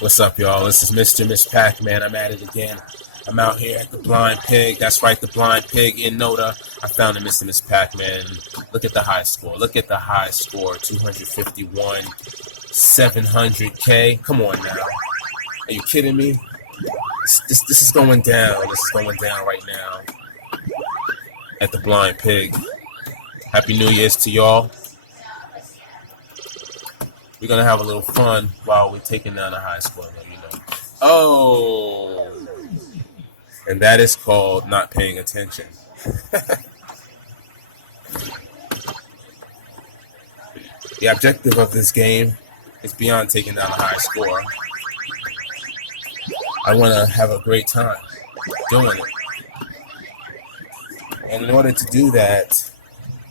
What's up, y'all? This is MrMsPacMan. I'm at it again. I'm out here at the Blind Pig. That's right, the Blind Pig in Noda. I found the MrMsPacMan. Look at the high score. Look at the high score. 251, 700K. Come on now. Are you kidding me? This is going down. This is going down right now at the Blind Pig. Happy New Year's to y'all. We're going to have a little fun while we're taking down the high score, you know. Oh! And that is called not paying attention. The objective of this game is beyond taking down a high score. I want to have a great time doing it. And in order to do that,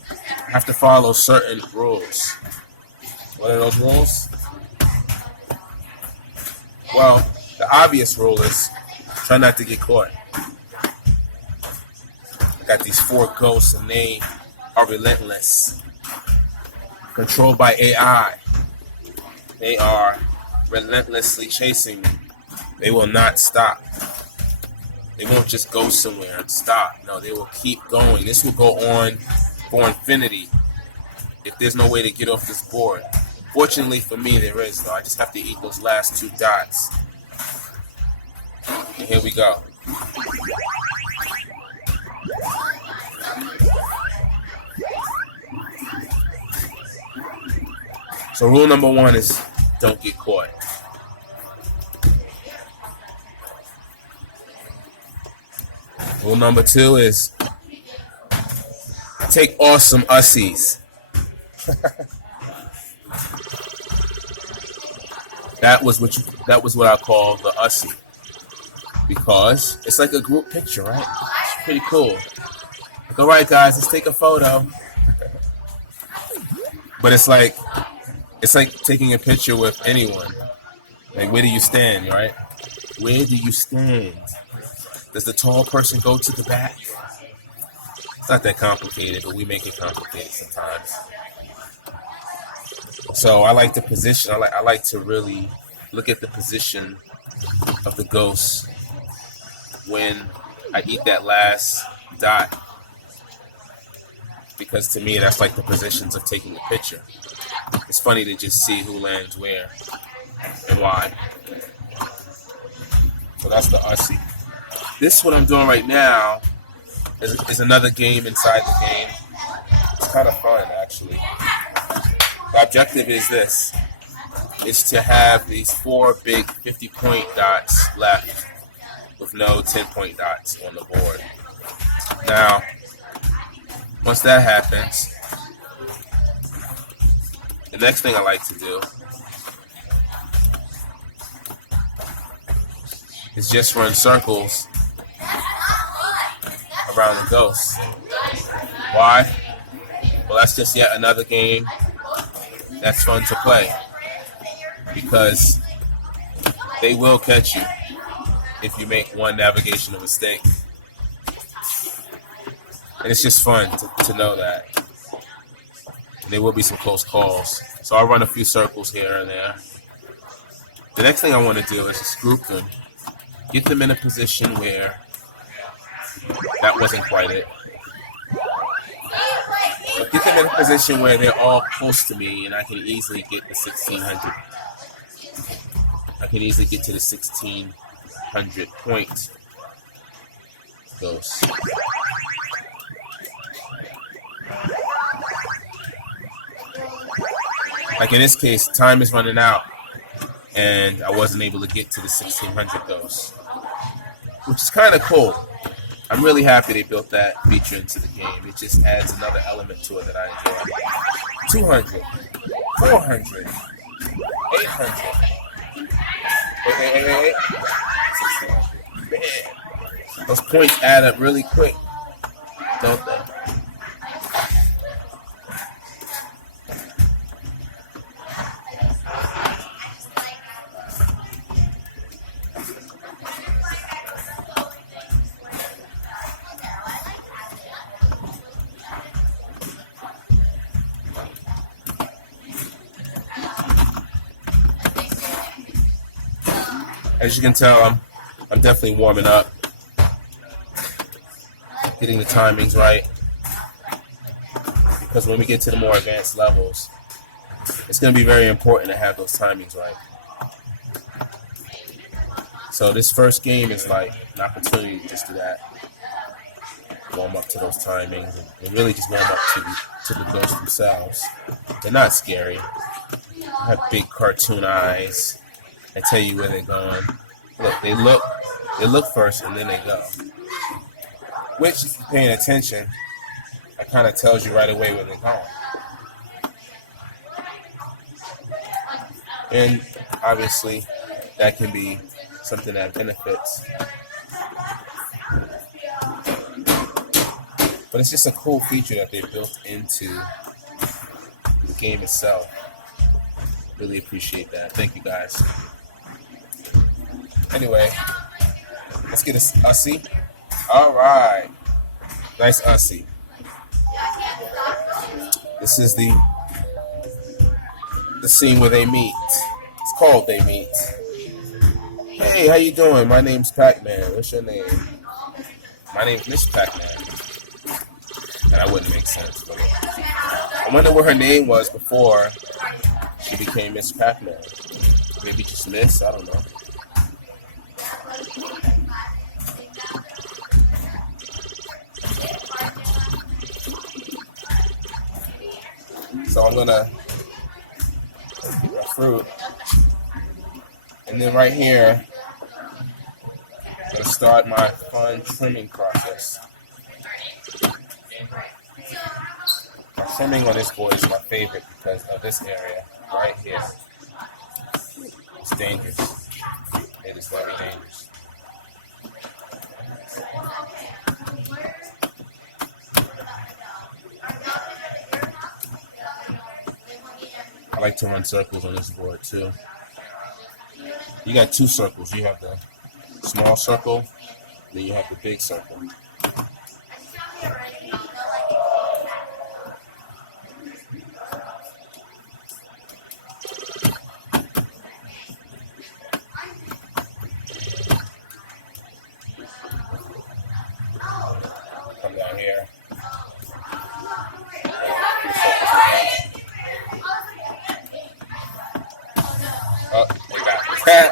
I have to follow certain rules. What are those rules? Well, the obvious rule is try not to get caught. I got these 4 ghosts and they are relentless. Controlled by AI. They are relentlessly chasing me. They will not stop. They won't just go somewhere and stop. No, they will keep going. This will go on for infinity if there's no way to get off this board. Fortunately for me, there is, though. I just have to eat those last 2 dots. And here we go. So rule number 1 is don't get caught. Rule number 2 is take awesome ussies. That was what I call the ussie, because it's like a group picture, right? It's pretty cool. Like, all right, guys, let's take a photo. But it's like taking a picture with anyone. Like, where do you stand, right? Where do you stand? Does the tall person go to the back? It's not that complicated, but we make it complicated sometimes. So I like the position. I like to really look at the position of the ghosts when I eat that last dot, because to me that's like the positions of taking a picture. It's funny to just see who lands where and why. So that's the Ussie. This, what I'm doing right now, is another game inside the game. It's kind of fun, actually. The objective is this. It's to have these 4 big 50-point dots left with no 10-point dots on the board. Now, once that happens, the next thing I like to do is just run circles around the ghosts. Why? Well, that's just yet another game that's fun to play, because they will catch you if you make one navigational mistake. And it's just fun to know that. And there will be some close calls. So I'll run a few circles here and there. The next thing I want to do is just group them. Get them in a position where that wasn't quite it. But get them in a position where they're all close to me and I can easily get the 1600. I can easily get to the 1600 point ghost. Like in this case, time is running out and I wasn't able to get to the 1600 ghost, which is kind of cool. I'm really happy they built that feature into the game. It just adds another element to it that I enjoy. 200, 400, 800. Wait. Man, those points add up really quick, don't they? As you can tell, I'm definitely warming up, getting the timings right, because when we get to the more advanced levels, it's going to be very important to have those timings right. So this first game is like an opportunity to just do that. Warm up to those timings and really just warm up to the ghosts themselves. They're not scary. They have big cartoon eyes. They tell you where they're going. They look first and then they go. Which, if you're paying attention, that kind of tells you right away where they're going. And obviously, that can be something that benefits. But it's just a cool feature that they built into the game itself. Really appreciate that. Thank you guys. Anyway, let's get a Ussie. All right. Nice Ussie. This is the scene where they meet. It's called They Meet. Hey, how you doing? My name's Pac-Man. What's your name? My name's MrMsPacMan. And that wouldn't make sense. But I wonder what her name was before she became Miss Pac-Man. Maybe just Miss? I don't know. So I'm gonna a fruit, and then right here, I'm gonna start my fun trimming process. My trimming on this board is my favorite because of this area right here. It's dangerous. It is very dangerous. I like to run circles on this board too. You got two circles. You have the small circle, then you have the big circle. Come down here. Oh, we got that.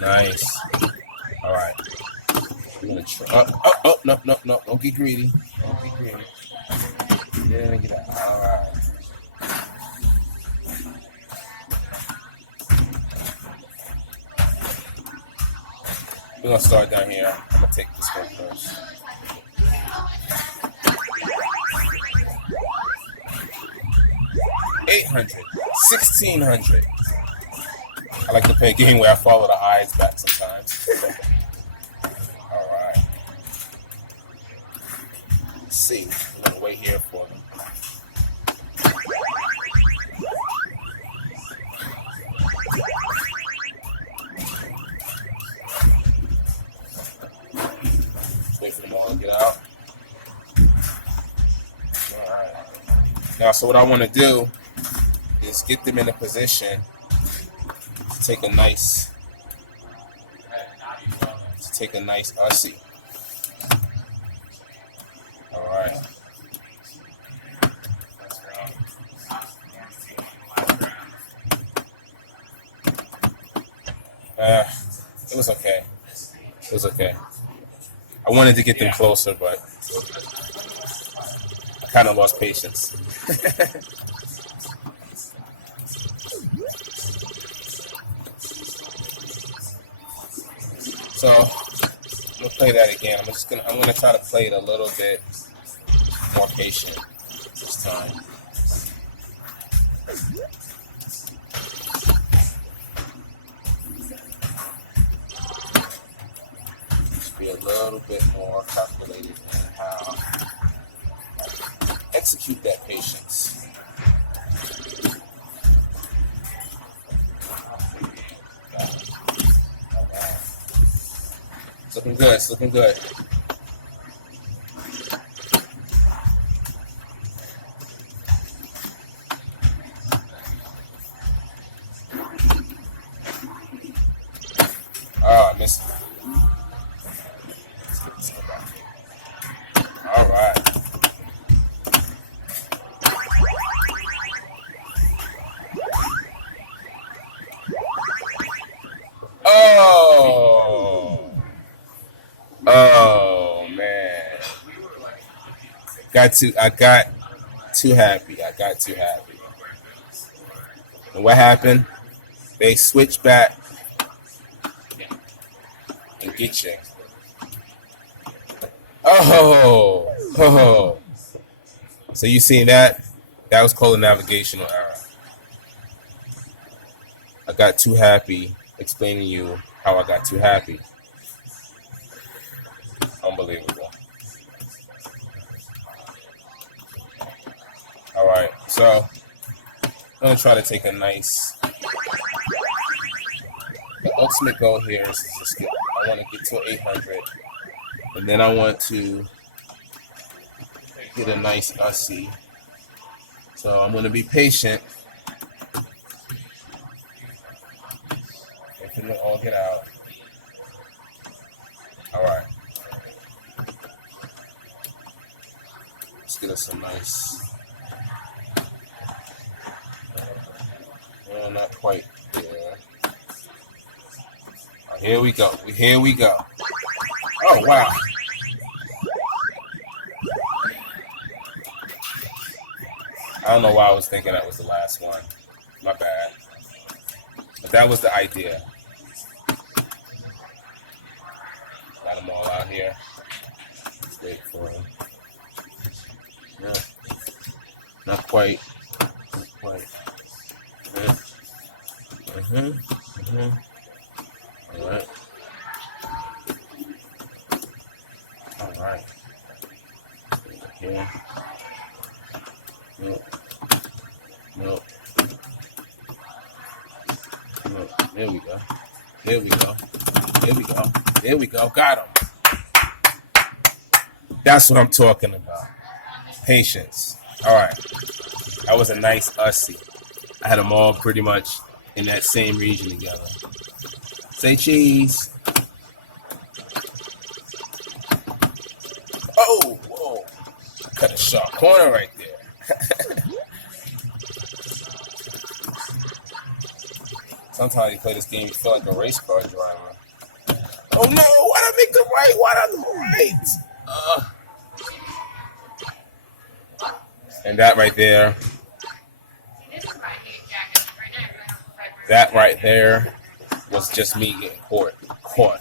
Nice. All right. I'm gonna try. No. Don't get greedy. Don't get greedy. Yeah, get out. All right. We're gonna start down here. I'm gonna take this one first. $800, $1,600. I like to play a game where I follow the eyes back sometimes. All right. Let's see. I'm gonna wait here for them. Just wait for them all to get out. All right. Now, so what I want to do is get them in a position to take a nice Ussie. All right. It was okay. It was okay. I wanted to get them closer, but I kind of lost patience. So I'm gonna play that again. I'm gonna try to play it a little bit more patient this time. Just be a little bit more calculated in how I execute that patience. It's looking good. It's looking good. I got too happy. I got too happy. And what happened? They switched back and get you. Oh. So you seen that? That was called a navigational error. I got too happy explaining to you how I got too happy. Unbelievable. All right, so I'm gonna try to take a nice. The ultimate goal here is to just get. I want to get to 800, and then I want to get a nice Ussie. So I'm gonna be patient. If it all get out. All right. Let's get us some nice. Well, not quite there. Oh, here we go. Here we go. Oh, wow. I don't know why I was thinking that was the last one. My bad. But that was the idea. Got them all out here. Let's wait for them. Yeah. Not quite. Not quite. Yeah. All right. All right. Here. No. There we go. There we go. There we go. There we go. Got him. That's what I'm talking about. Patience. All right. That was a nice Ussie. I had them all pretty much in that same region together. Say cheese. Oh, whoa. Cut a sharp corner right there. Sometimes you play this game, you feel like a race car driver. Oh no, why'd I make the right? Why'd I do right? And that right there. That right there was just me getting caught.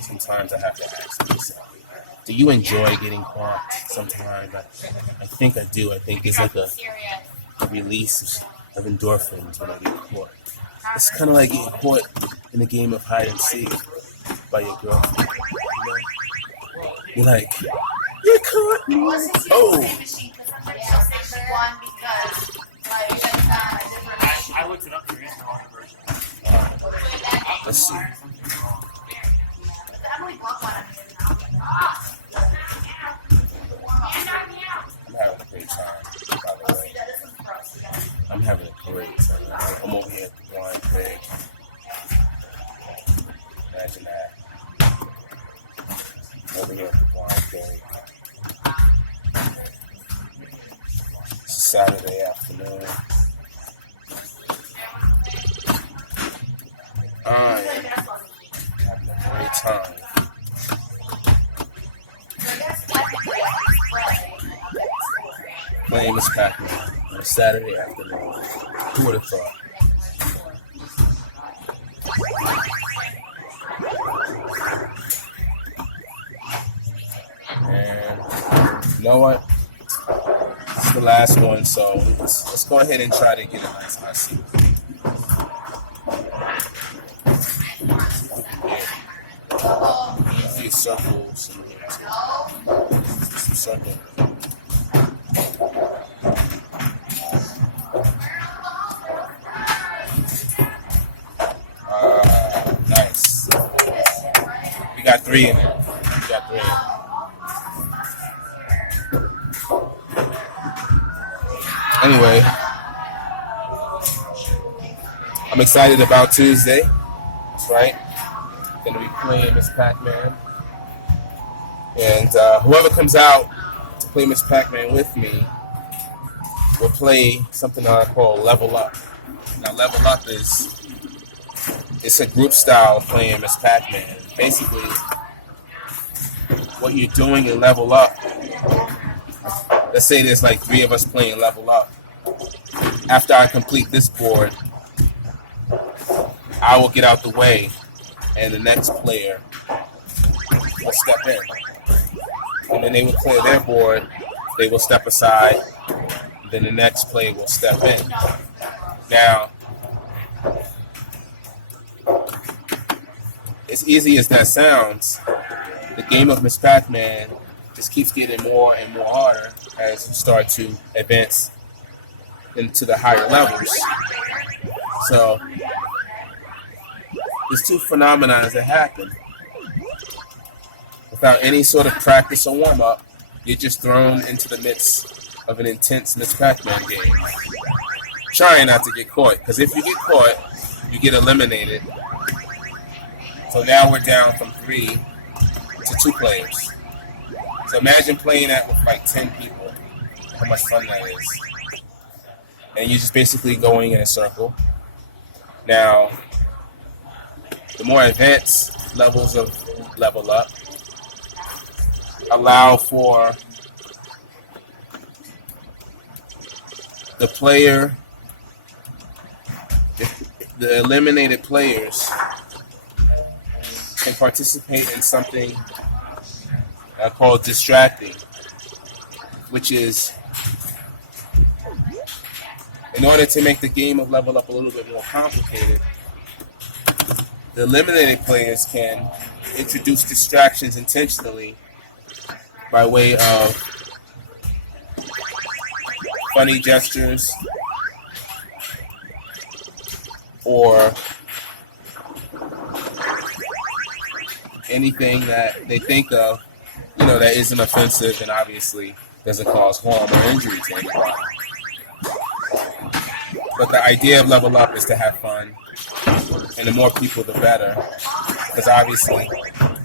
Sometimes I have to ask myself, do you enjoy getting caught? Sometimes I think I do. I think it's like a release of endorphins when I get caught. It's kind of like getting caught in a game of hide and seek by your girlfriend. You know? You're like, you caught me. Oh. I looked it up for you. Let's see. I'm having a great time, by the way. I'm having a great time. I'm over here at the Blind Pig. Imagine that. I'm over here at the Blind Pig. It's a Saturday afternoon. I'm having a great time. Playing MrMsPacMan on a Saturday afternoon. Who would have thought? And you know what? It's the last one, so let's go ahead and try to get a nice Ussie. A few circles in here too. Some circles. Nice. We got 3 in there. We got 3 in there. Anyway, I'm excited about Tuesday. That's right. Going to be playing MrPacMan. And whoever comes out to play MrPacMan with me will play something I call Level Up. Now, Level Up it's a group style of playing MrPacMan. Basically, what you're doing in level up, let's say there's like 3 of us playing level up. After I complete this board, I will get out the way, and the next player will step in. And then they will clear their board, they will step aside, then the next player will step in. Now, as easy as that sounds, the game of MrPacMan just keeps getting more and more harder as you start to advance into the higher levels. So, there's 2 phenomena that happen. Without any sort of practice or warm-up, you're just thrown into the midst of an intense MrPacMan game. Trying not to get caught, because if you get caught, you get eliminated. So now we're down from 3 to 2 players. So imagine playing that with like 10 people. How much fun that is. And you're just basically going in a circle. Now, the more advanced levels of level up allow for the player, the eliminated players can participate in something called distracting, which is in order to make the game of level up a little bit more complicated, the eliminated players can introduce distractions intentionally by way of funny gestures or anything that they think of, that isn't offensive and obviously doesn't cause harm or injury to anybody. But the idea of level up is to have fun, and the more people, the better, because obviously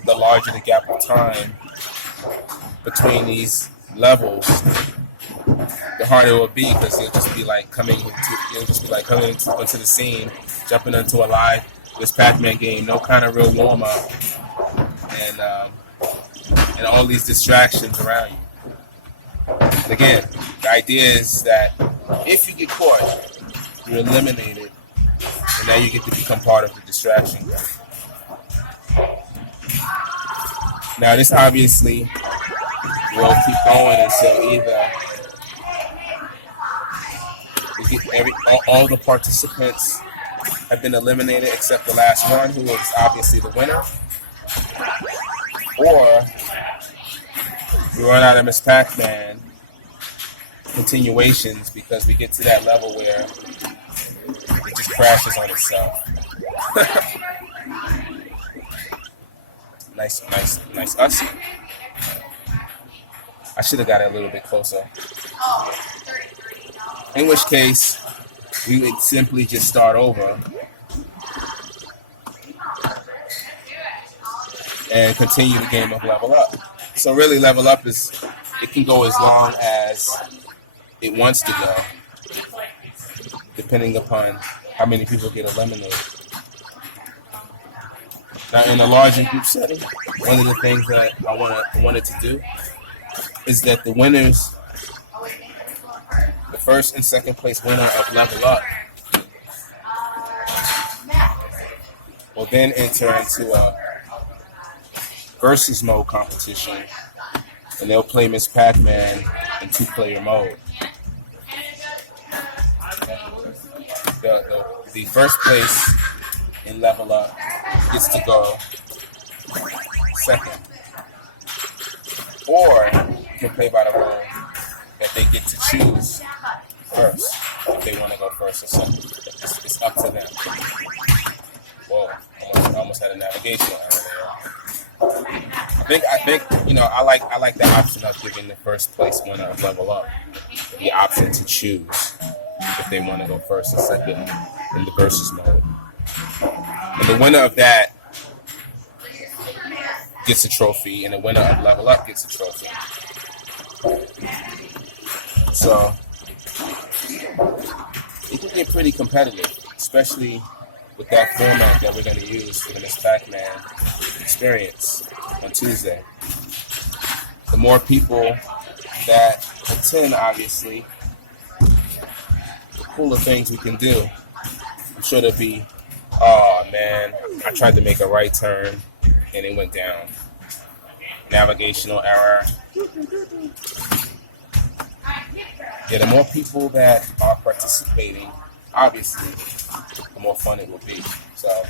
the larger the gap of time between these levels, the harder it will be, because you'll just be like coming into the scene, jumping into a live MrPacMan game, no kind of real warm up, and all these distractions around you. And again, the idea is that if you get caught, you're eliminated, and now you get to become part of the distraction game. Now, this obviously will keep going until either all the participants have been eliminated except the last one, who is obviously the winner, or we run out of MrPacMan continuations because we get to that level where it just crashes on itself. Nice us. I should have got it a little bit closer. In which case, we would simply just start over and continue the game of level up. So really, level up it can go as long as it wants to go, depending upon how many people get eliminated. Now, in a larger group setting, one of the things that I wanted to do is that the winners, the first and second place winner of level up, will then enter into a versus mode competition, and they'll play MrPacMan in 2-player mode. The first place in level up gets to go second, or you can play by the rule that they get to choose first if they want to go first or second. It's up to them. Whoa, I almost had a navigational error there. I think I like the option of giving the first place winner of level up the option to choose if they want to go first or second in the versus mode. And the winner of that gets a trophy, and the winner of level up gets a trophy. So it can get pretty competitive, especially with that format that we're going to use for the MrPacMan experience on Tuesday. the more people that attend, obviously, the cooler things we can do. I'm sure there'll be, oh man, I tried to make a right turn and it went down. Navigational error. Yeah, the more people that are participating, obviously, the more fun it will be. So,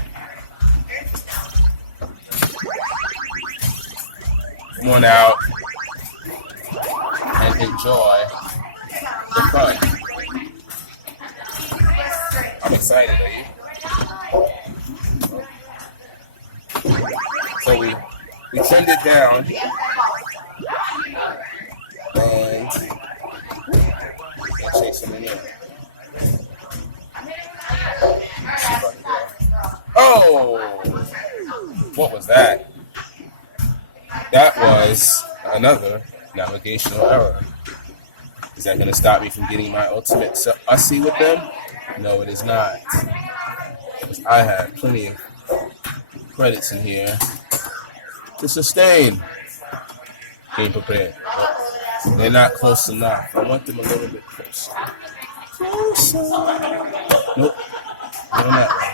come on out and enjoy the fun. I'm excited, are you? So we trended down and chasing it in. Oh, what was that? That was another navigational error. Is that going to stop me from getting my ultimate Ussy with them? No, it is not. Because I have plenty of credits in here to sustain. Game prepared. They're not close enough. I want them a little bit closer. Closer. Nope. Not that way.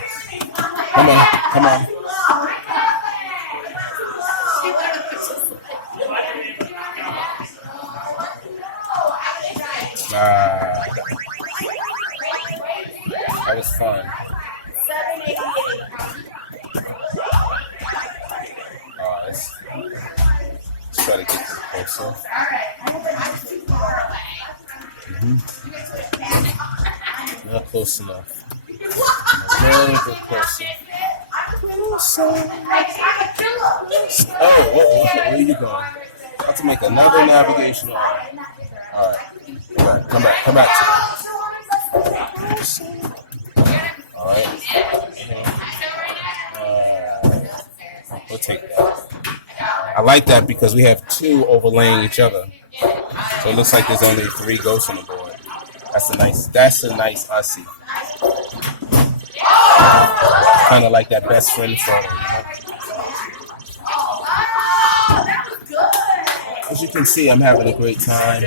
Come on. Come on. That was fun. Let's try to get them closer. Not close enough. A little bit closer. Oh, where are you going? I have to make another navigational error. All right. Come back to it. All right. We'll take that. I like that because we have two overlaying each other. So it looks like there's only 3 ghosts on the board. That's a nice Ussy. Kind of like that best friend photo, you know? As you can see, I'm having a great time.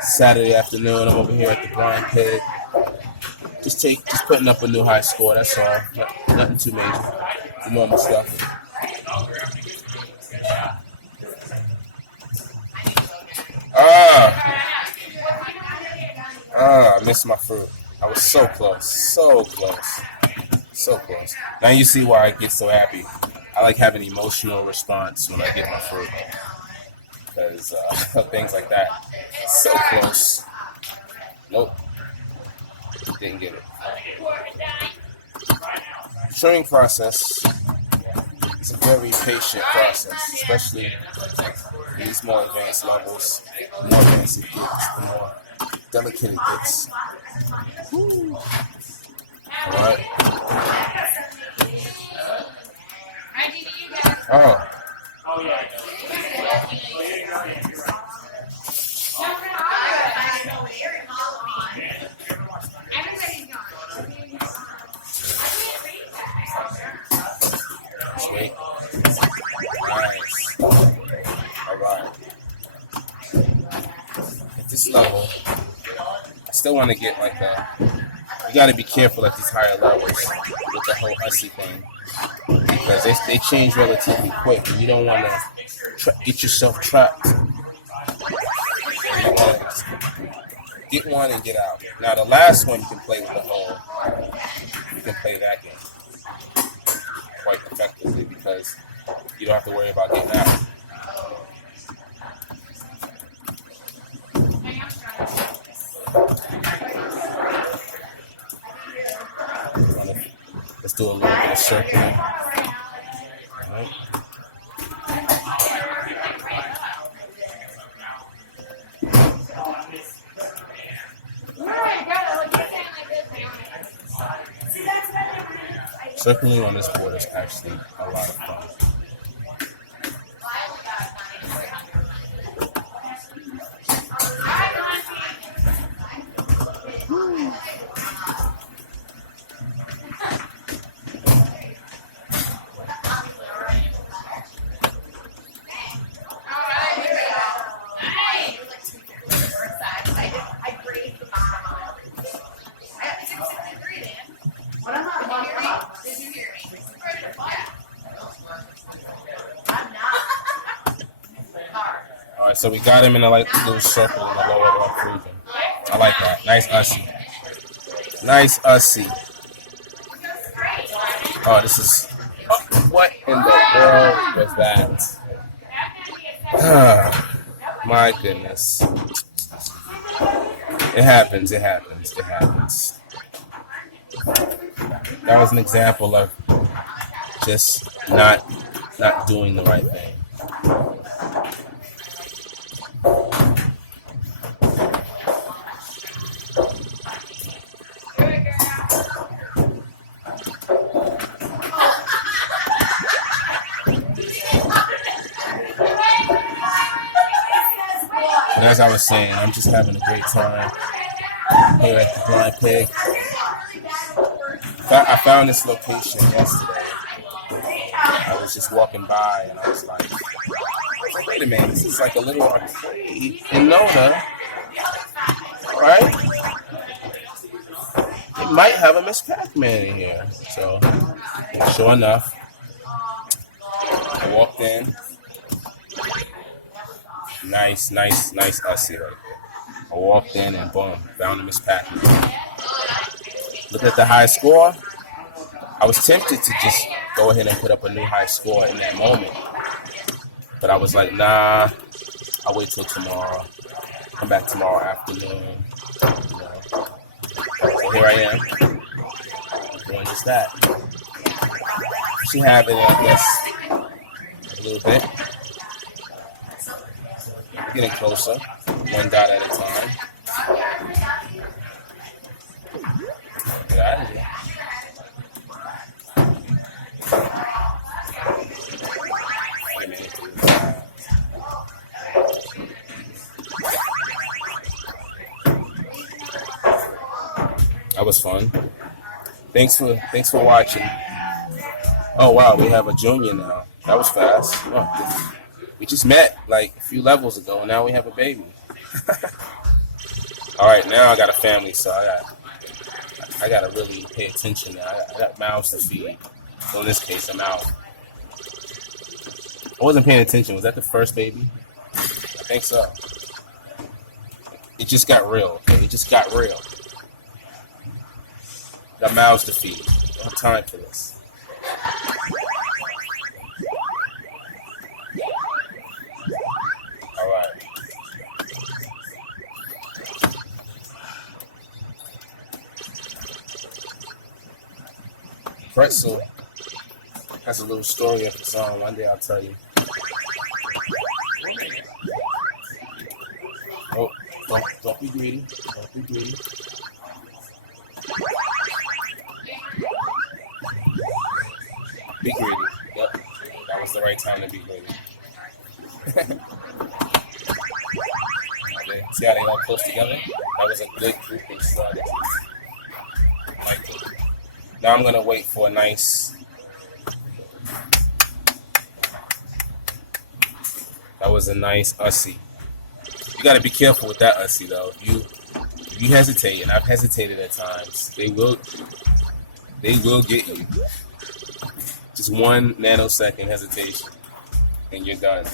Saturday afternoon, I'm over here at the Blind Pig. Just putting up a new high score, that's all. Nothing too major. The normal stuff. I missed my fruit. I was so close. Now you see why I get so happy. I like having an emotional response when I get my fruit. Because things like that. So close. Nope. Didn't get it. The training process is a very patient process, especially in these more advanced levels. The more advanced it gets, the more delicate it gets. Alright. Oh. Sweet. Nice. Alright. At this level, I still want to get like you got to be careful at these higher levels with the whole Ussy thing. Because they change relatively quick, and you don't want to get yourself trapped. You want to get one and get out. Now, the last one, you can play with the whole, you can play that game quite effectively because you don't have to worry about getting out. Let's do a little bit of circling. All right. Circling on this board is actually a lot of fun. All right, so we got him in a like little circle in the lower left region. I like that. Nice Ussie. Nice Ussie. Oh, this is. Oh, what in the world was that? My goodness. It happens. It happens. It happens. That was an example of just not doing the right thing. And as I was saying, I'm just having a great time here at the Blind Pig. I found this location yesterday. I was just walking by and I was like, wait a minute, this is like a little arcade in Nona, right? It might have a MrMsPacMan in here. So, sure enough, I walked in. Nice Ussie right there. I walked in and boom, found a MrMsPacMan. Look at the high score. I was tempted to just go ahead and put up a new high score in that moment. But I was like, nah, I'll wait till tomorrow. Come back tomorrow afternoon. You know. So here I am, doing just that. She having it, I guess, a little bit. Getting closer, one dot at a time. Get out of here. That was fun. Thanks for watching. Oh wow, we have a junior now. That was fast. Oh, we just met like a few levels ago, and now we have a baby. All right, now I got a family, so I gotta really pay attention now. I got mouths to feed. So in this case, I'm out. I wasn't paying attention. Was that the first baby? I think so. It just got real. Okay? It just got real. Got mouths to feed. Don't have time for this. All right. Pretzel has a little story of its own. One day I'll tell you. Oh, don't be greedy. Don't be greedy. Be greedy. Yep. That was the right time to be greedy. See how they all close together? That was a good grouping strategy. I like it. Now I'm going to wait for a nice... That was a nice Ussie. You got to be careful with that Ussie, though. If you hesitate, and I've hesitated at times, they will get you. Just 1 nanosecond hesitation, and you're done.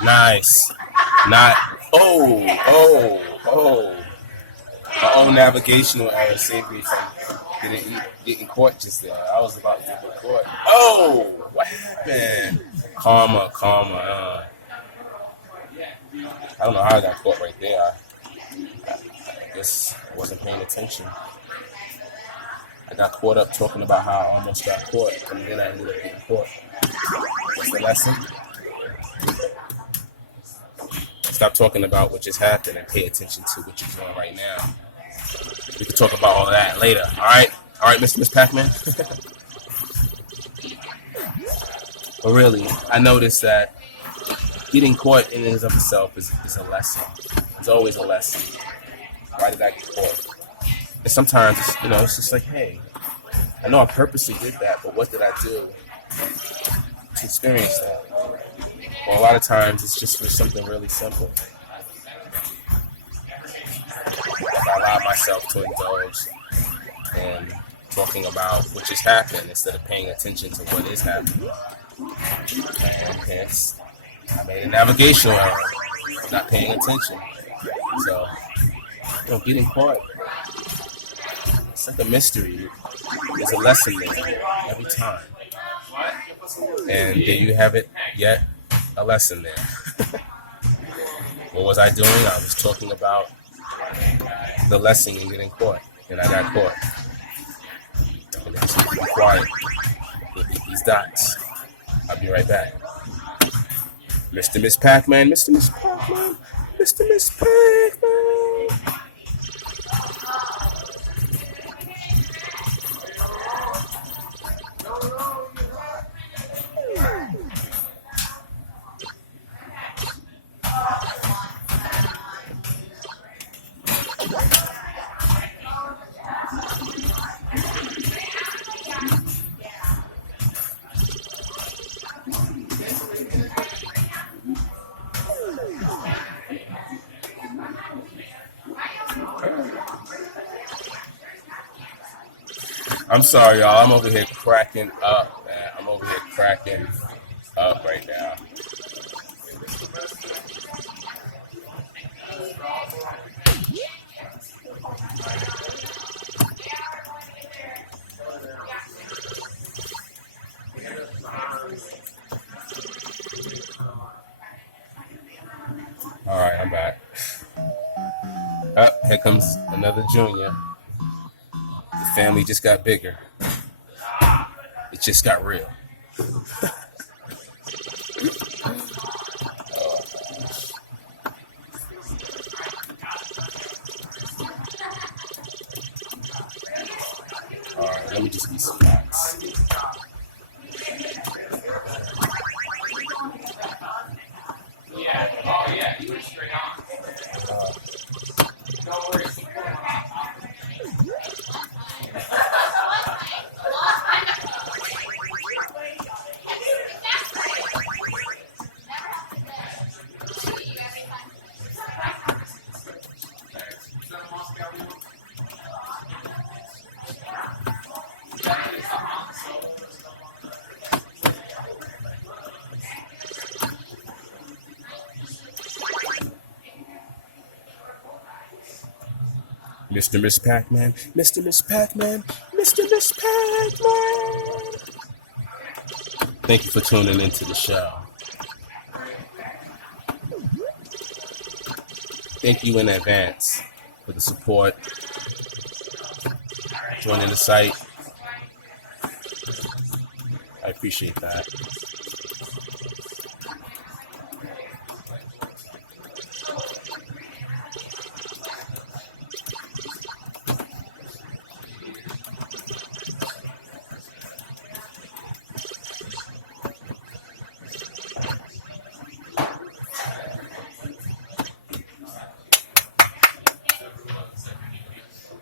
Nice. Not. Oh. My own navigational error saved me from getting caught just there. I was about to get caught. Oh, what happened? Karma. I don't know how I got caught right there. I guess I wasn't paying attention. I got caught up talking about how I almost got caught, and then I ended up getting caught. What's the lesson? Stop talking about what just happened and pay attention to what you're doing right now. We can talk about all that later. All right, MrMsPacMan. But really, I noticed that getting caught in and of itself is a lesson. It's always a lesson. Why did I get caught? And sometimes, it's just like, hey, I know I purposely did that, but what did I do to experience that? Well, a lot of times it's just for something really simple. I allow myself to indulge in talking about what just happened instead of paying attention to what is happening. And hence, I made a navigational error, not paying attention. So, getting caught, it's like a mystery. There's a lesson there every time. And there you have it, yet a lesson there. What was I doing? I was talking about the lesson in getting caught, and I got caught. And then just be quiet. Hit these dots. I'll be right back. MrMsPacMan, MrMsPacMan, MrMsPacMan. I'm sorry, y'all. I'm over here cracking up, man. I'm over here cracking up right now. All right, I'm back. Here comes another junior. The family just got bigger. It just got real. All right, let me just be some facts. You were straight on. Don't worry. MrMsPacMan, MrMsPacMan, MrMsPacMan. Thank you for tuning into the show. Thank you in advance for the support, joining the site. I appreciate that.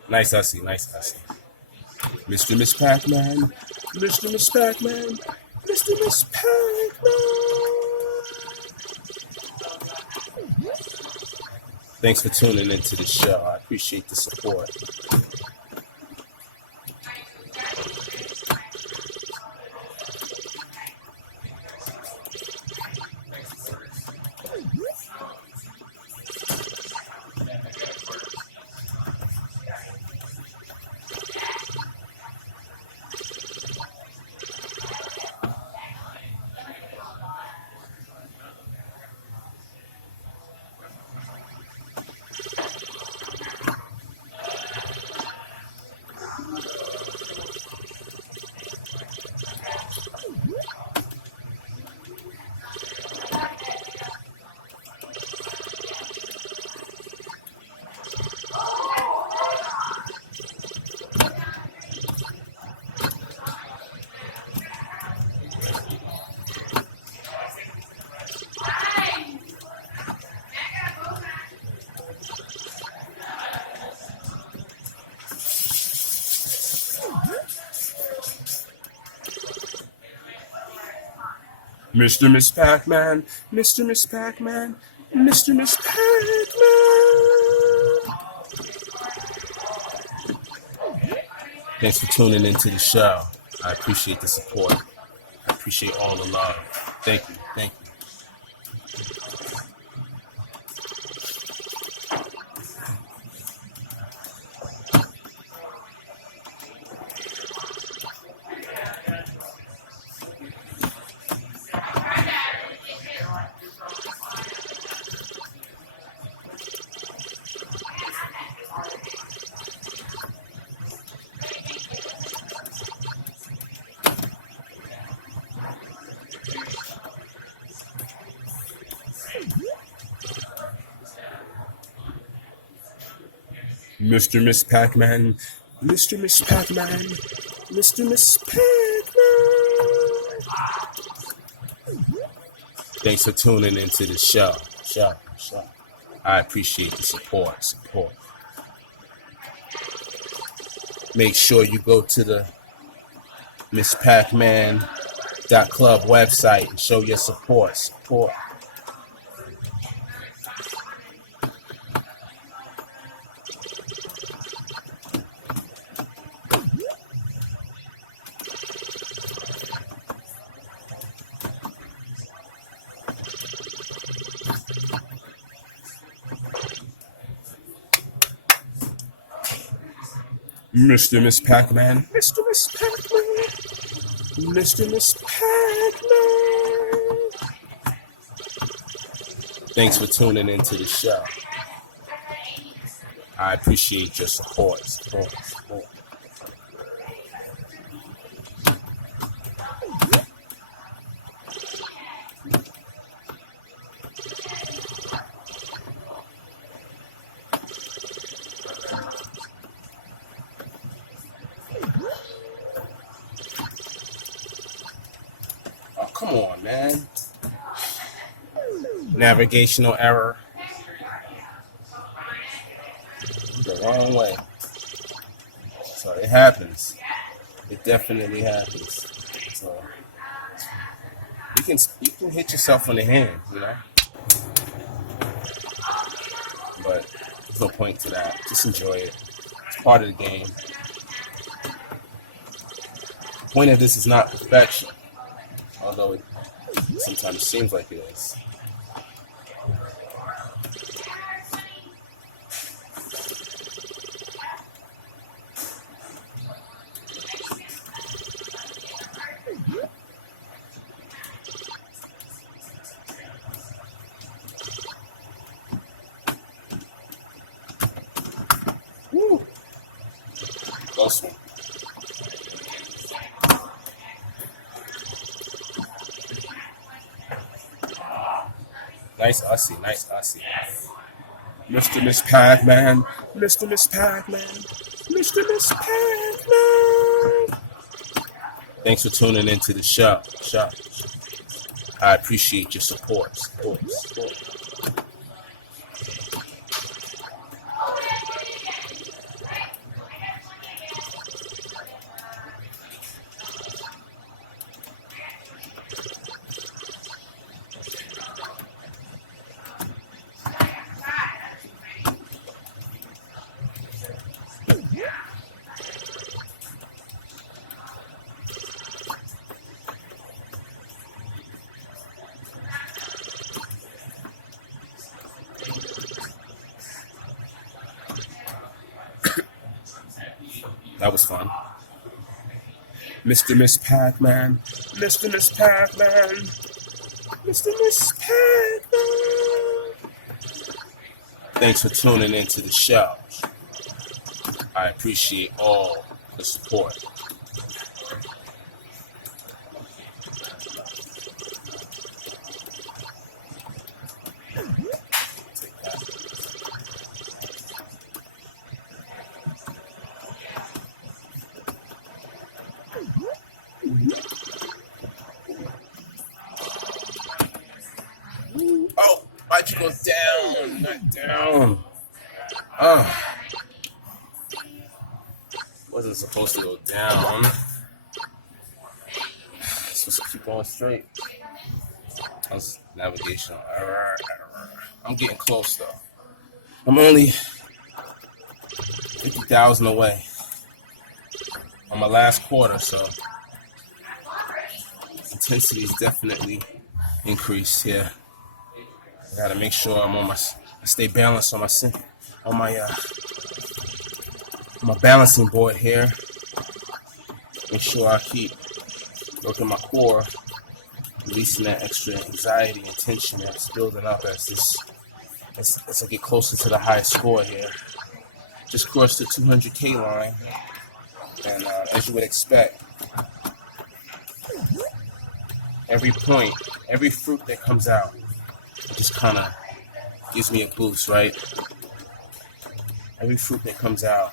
Nice hussy, nice hussy. MrMsPacMan, MrMsPacMan, MrMsPacMan. Thanks for tuning into the show. I appreciate the support. MrMsPacMan, MrMsPacMan, MrMsPacMan. Thanks for tuning into the show. I appreciate the support. I appreciate all the love. Thank you. Thank you. MrMsPacMan, MrMsPacMan, MrMsPacMan. Thanks for tuning into the show. I appreciate the support. Make sure you go to the MrPacMan.club website and show your support. MrMsPacMan, MrMsPacMan. Thanks for tuning into the show. I appreciate your support. Oh, come on, man. Navigational error. The wrong way. So it happens. It definitely happens. So you can hit yourself on the hand, you know. But there's no point to that. Just enjoy it. It's part of the game. The point of this is not perfection, although it sometimes seems like it is. Woo! Close one. Nice Aussie. MrMsPacMan, MrMsPacMan. Thanks for tuning into the show. I appreciate your support. That was fun. MrMsPacMan, MrMsPacMan. Thanks for tuning into the show. I appreciate all the support. Oh, why'd you go down? Not down. Oh. Wasn't supposed to go down. Supposed to keep going straight. How's navigational? I'm getting close though. I'm only 50,000 away on my last quarter, so intensity is definitely increased here. I gotta make sure I stay balanced on my balancing board here. Make sure I keep working my core, releasing that extra anxiety and tension that's building up as I get closer to the high score here. Just crossed the 200K line, and as you would expect, every point, every fruit that comes out, it just kind of gives me a boost, right? Every fruit that comes out,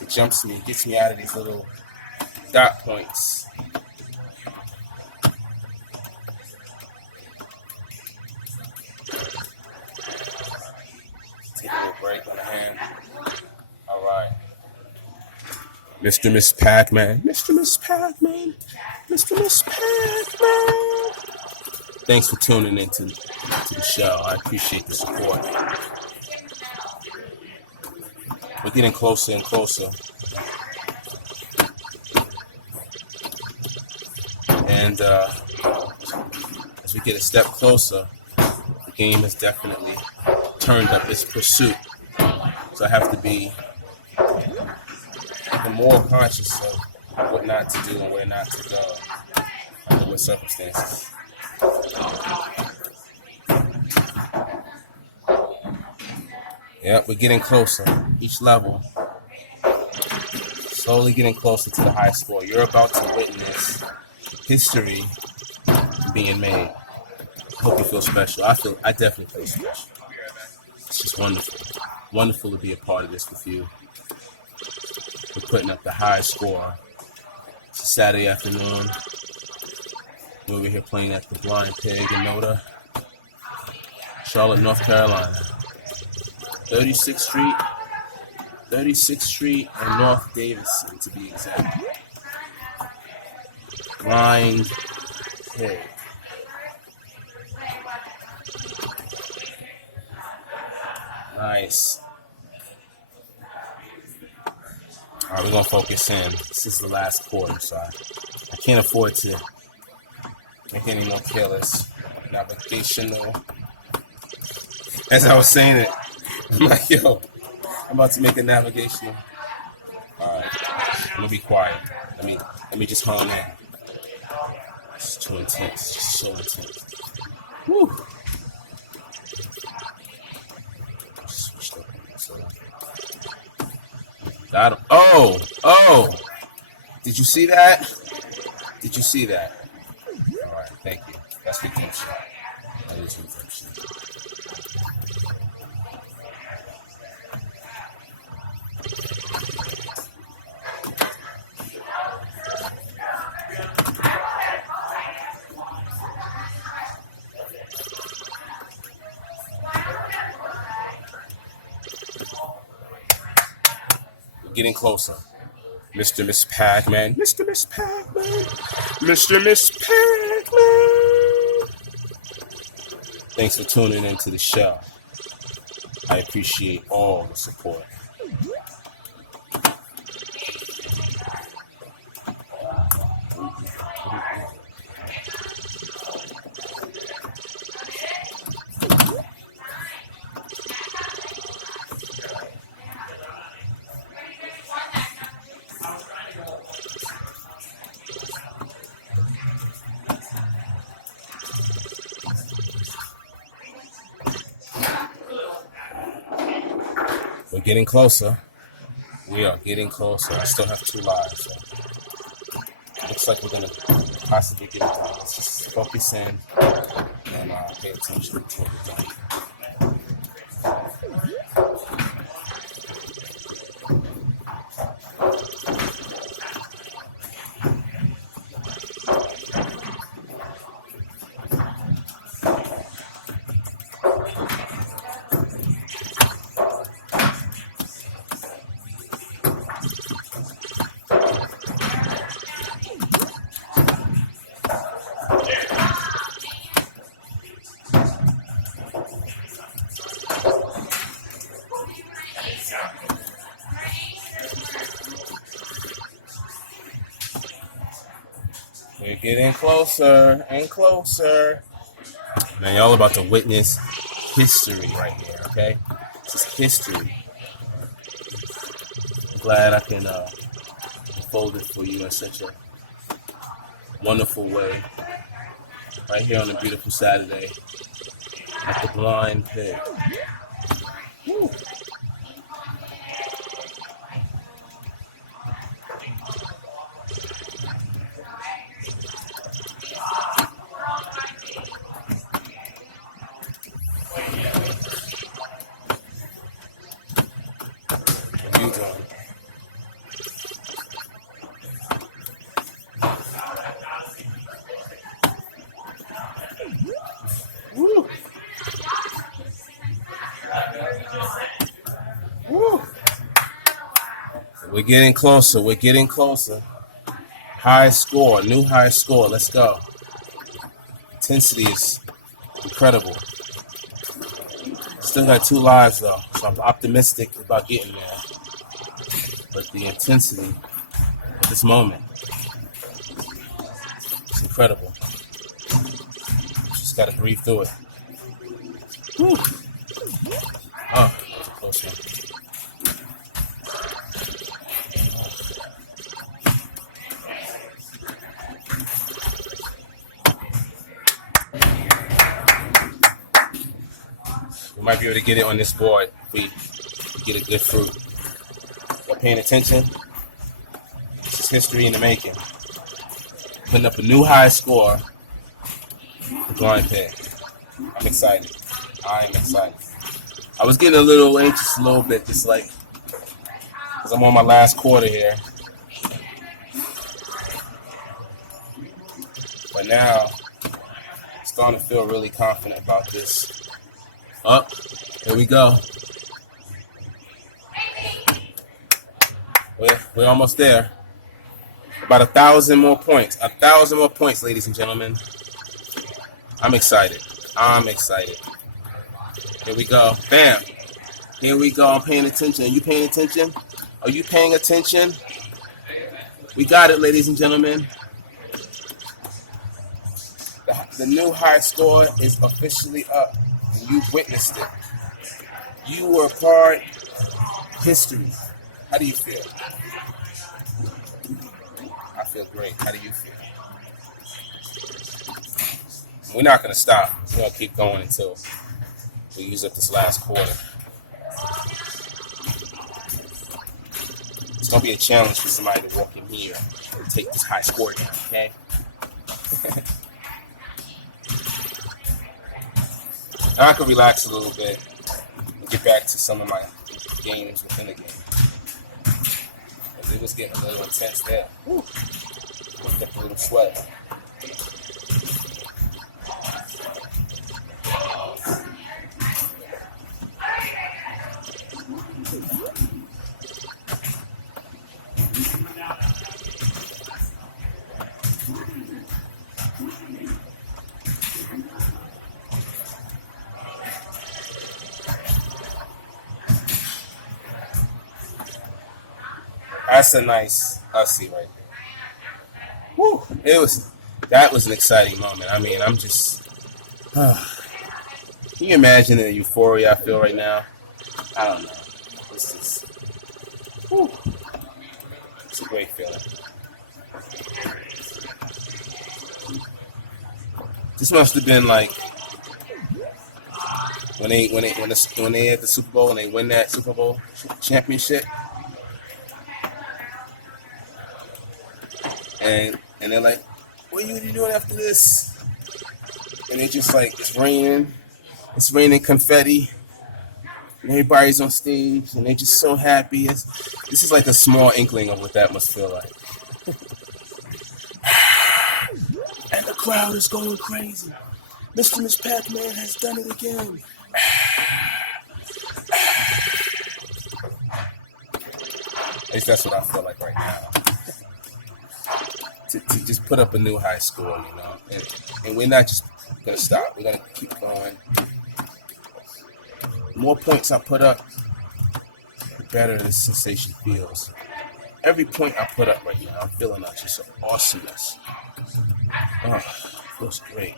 it jumps me, gets me out of these little dot points. Take a little break on the hand. All right. MrMsPacMan. MrMsPacMan. MrMsPacMan. Thanks for tuning into the show. I appreciate the support. We're getting closer and closer. And as we get a step closer, the game has definitely turned up its pursuit. So I have to be even more conscious of what not to do and where not to go under what circumstances. Yep, we're getting closer. Each level, slowly getting closer to the high score. You're about to witness history being made. Hope you feel special. I definitely feel special. It's just wonderful. Wonderful to be a part of this with you. We're putting up the high score. It's a Saturday afternoon. We're over here playing at the Blind Pig in Noda, Charlotte, North Carolina. 36th Street and North Davison, to be exact. Blind Pig. Nice. All right, we're going to focus in. This is the last quarter, so I can't afford to make any more careless navigational. As I was saying it, I'm like, yo, I'm about to make a navigational. All right, let me be quiet. Let me just hone in. It's too intense. It's just so intense. Woo. Switched up. Got him. Oh! Did you see that? All right, thank you. That's redemption. That is redemption. Getting closer. MrMsPacMan. MrMsPacMan. MrMsPacMan. Thanks for tuning into the show. I appreciate all the support. We're getting closer. We are getting closer. I still have 2 lives. So looks like we're going to possibly get it done. Let's just focus in and pay attention to what we're doing. We're getting closer and closer. Man, y'all about to witness history right here, okay? This is history. I'm glad I can unfold it for you in such a wonderful way. Right here on a beautiful Saturday at the Blind Pig. Woo. What are you doing? Woo. Woo. We're getting closer. We're getting closer. High score. New high score. Let's go. Intensity is incredible. Still got 2 lives though, so I'm optimistic about getting there. But the intensity at this moment is incredible. Just gotta breathe through it. Whew. Oh, that was a close one. We might be able to get it on this board if we get a good fruit. Y'all paying attention? This is history in the making. Putting up a new high score. The Blind Pig. I'm excited. I'm excited. I was getting a little anxious a little bit, just like, because I'm on my last quarter here. But now, I'm starting to feel really confident about this. Up, here we go. We're almost there. About 1,000 more points. 1,000 more points, ladies and gentlemen. I'm excited. I'm excited. Here we go. Bam. Here we go. I'm paying attention. Are you paying attention? Are you paying attention? We got it, ladies and gentlemen. The new high score is officially up. And you witnessed it. You were part of history. How do you feel? I feel great. How do you feel? We're not going to stop. We're going to keep going until we use up this last quarter. It's going to be a challenge for somebody to walk in here and take this high score down, okay? Now I can relax a little bit and get back to some of my games within the game. It was getting a little intense there. Woo. Get a little sweat. That's a nice hussy right there. Woo! That was an exciting moment. I mean, I'm just. Can you imagine the euphoria I feel right now? I don't know. This is. Woo! It's a great feeling. This must have been like when they had the Super Bowl and they win that Super Bowl championship. And they're like, what are you doing after this? And they're just like, it's raining confetti, and everybody's on stage, and they're just so happy. This is like a small inkling of what that must feel like. And the crowd is going crazy. MrMsPacMan has done it again. At least that's what I feel like right now. To just put up a new high score, you know, and we're not just gonna stop. We're gonna keep going. The more points I put up, the better this sensation feels. every point I put up right now, I'm feeling just an awesomeness. Oh, feels great.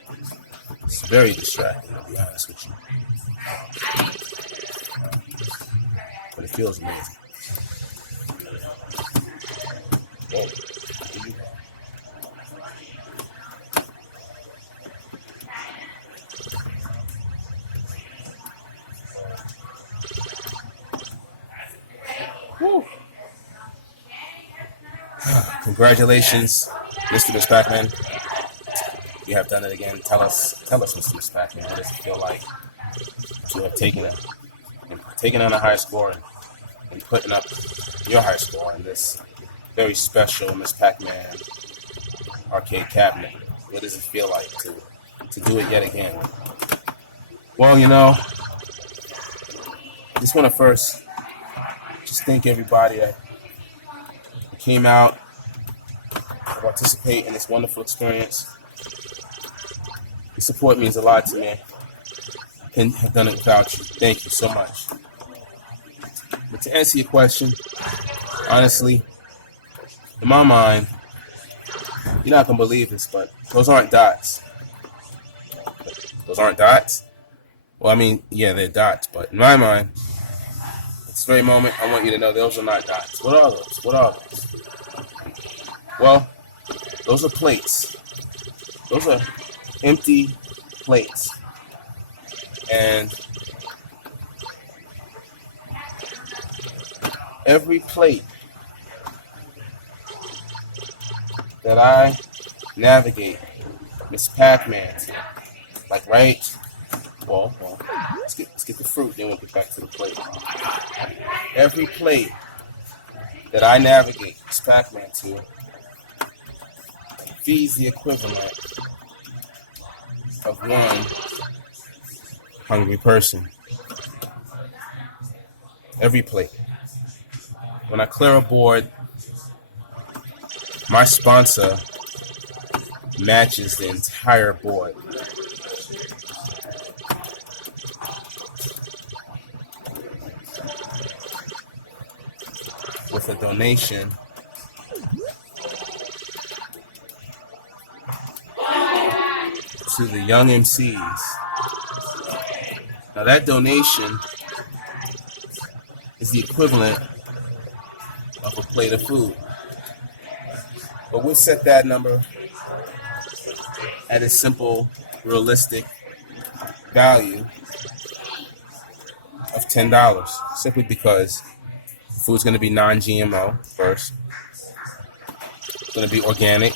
It's very distracting, to be honest with you. But it feels amazing. Whoa. Here you go. Woo. Congratulations, MrMsPacMan. You have done it again. Tell us, MrMsPacMan, what does it feel like to have taken on a high score and putting up your high score in this very special Miss Pac-Man arcade cabinet? What does it feel like to do it yet again? Well, I just want to first just thank everybody that came out to participate in this wonderful experience. Your support means a lot to me. I couldn't have done it without you. Thank you so much. But to answer your question, honestly, in my mind, you're not going to believe this, but those aren't dots. Those aren't dots? Well, I mean, yeah, they're dots, but in my mind, at this very moment, I want you to know those are not dots. What are those? What are those? Well, those are plates. Those are empty plates. And every plate that I navigate Miss Pac-Man to, like well, let's get the fruit, then we'll get back to the plate. Every plate that I navigate Miss Pac-Man to feeds the equivalent of one hungry person. Every plate. When I clear a board, my sponsor matches the entire board. With a donation to the young MCs. Now that donation is the equivalent of a plate of food. But we'll set that number at a simple, realistic value of $10, simply because the food's going to be non-GMO first. It's going to be organic.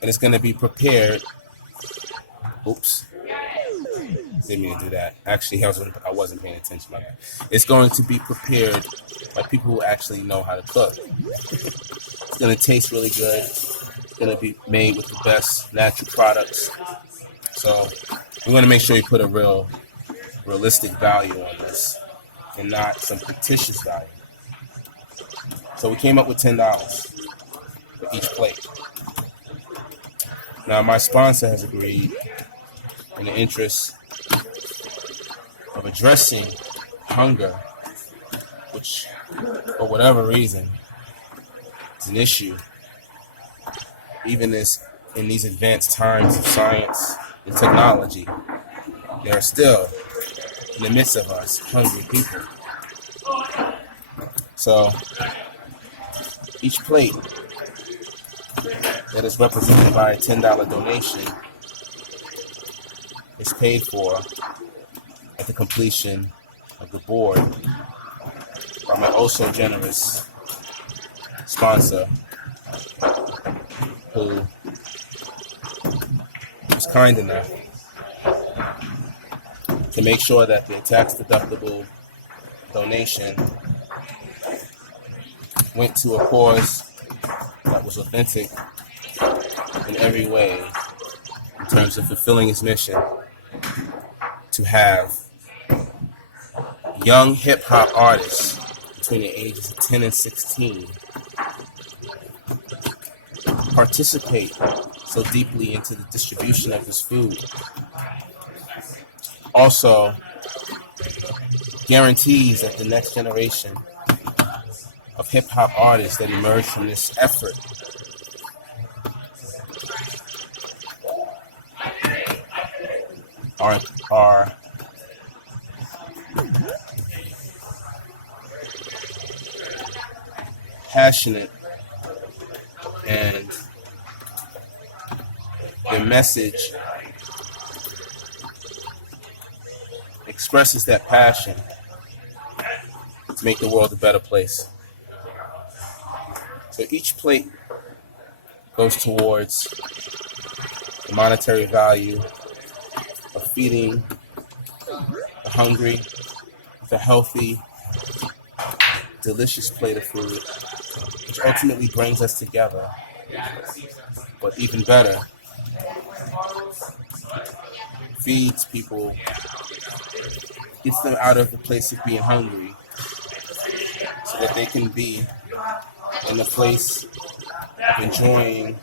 And it's going to be prepared. Oops. Didn't mean to do that. Actually, I wasn't paying attention. My bad. It's going to be prepared by people who actually know how to cook. It's going to taste really good. It's going to be made with the best natural products. So we want to make sure you put a realistic value on this and not some fictitious value. So we came up with $10 for each plate. Now my sponsor has agreed, in the interest of addressing hunger, which for whatever reason is an issue, even in these advanced times of science and technology, there are still, in the midst of us, hungry people. So each plate that is represented by a $10 donation is paid for at the completion of the board by my also generous sponsor, who was kind enough to make sure that the tax-deductible donation went to a cause that was authentic in every way, in terms of fulfilling its mission to have young hip-hop artists between the ages of 10 and 16 participate so deeply into the distribution of this food. Also guarantees that the next generation of hip-hop artists that emerged from this effort are passionate, and their message expresses that passion to make the world a better place. So each plate goes towards the monetary value of feeding the hungry with a healthy, delicious plate of food, which ultimately brings us together. But even better, feeds people, gets them out of the place of being hungry so that they can be in the place of enjoying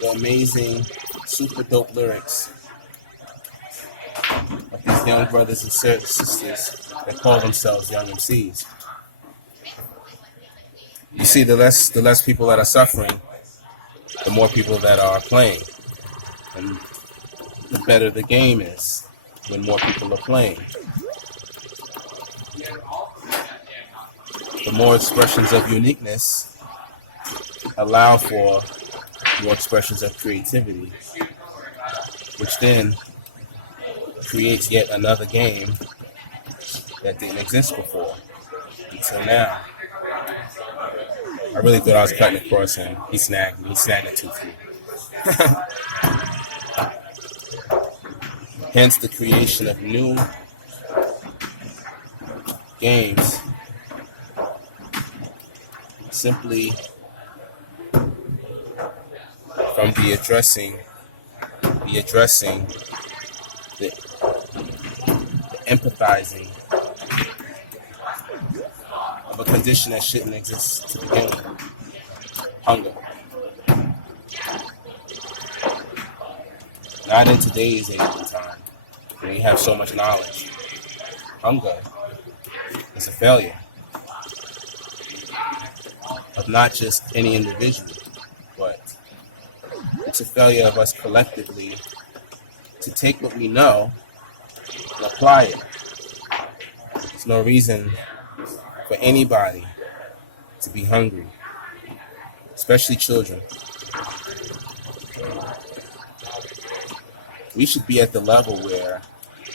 the amazing, super dope lyrics of these young brothers and sisters that call themselves young MCs. You see, the less people that are suffering, the more people that are playing. And the better the game is when more people are playing. The more expressions of uniqueness allow for more expressions of creativity, which then creates yet another game that didn't exist before until now. I really thought I was cutting across him. He snagged me. He snagged it too few. Hence the creation of new games simply from the empathizing of a condition that shouldn't exist to begin with. Hunger. Not in today's age and time, when we have so much knowledge. Hunger is a failure of not just any individual, but it's a failure of us collectively to take what we know and apply it. There's no reason for anybody to be hungry, especially children. We should be at the level where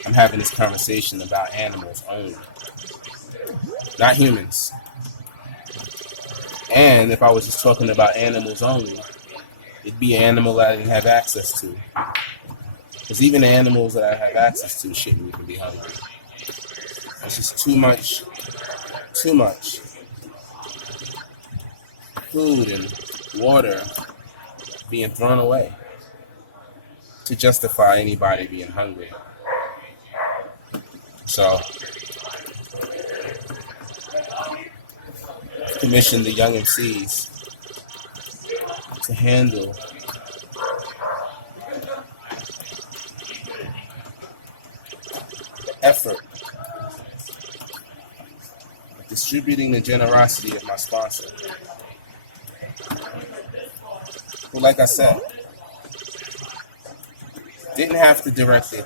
I'm having this conversation about animals only, not humans. And if I was just talking about animals only, it'd be an animal that I didn't have access to. Because even the animals that I have access to shouldn't even be hungry. It's just too much food and water being thrown away to justify anybody being hungry. So, I've commissioned the young MCs to handle the effort of distributing the generosity of my sponsor, who, like I said, didn't have to direct their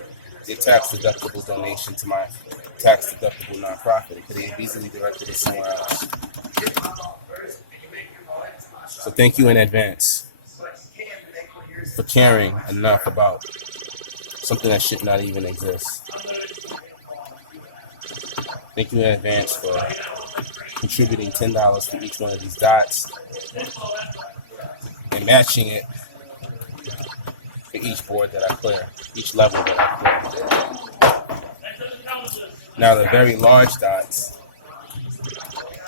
tax-deductible donation to my tax-deductible nonprofit. It could have easily directed it somewhere else. So thank you in advance for caring enough about something that should not even exist. Thank you in advance for contributing $10 for each one of these dots and matching it for each board that I clear, each level that I clear. Now the very large dots,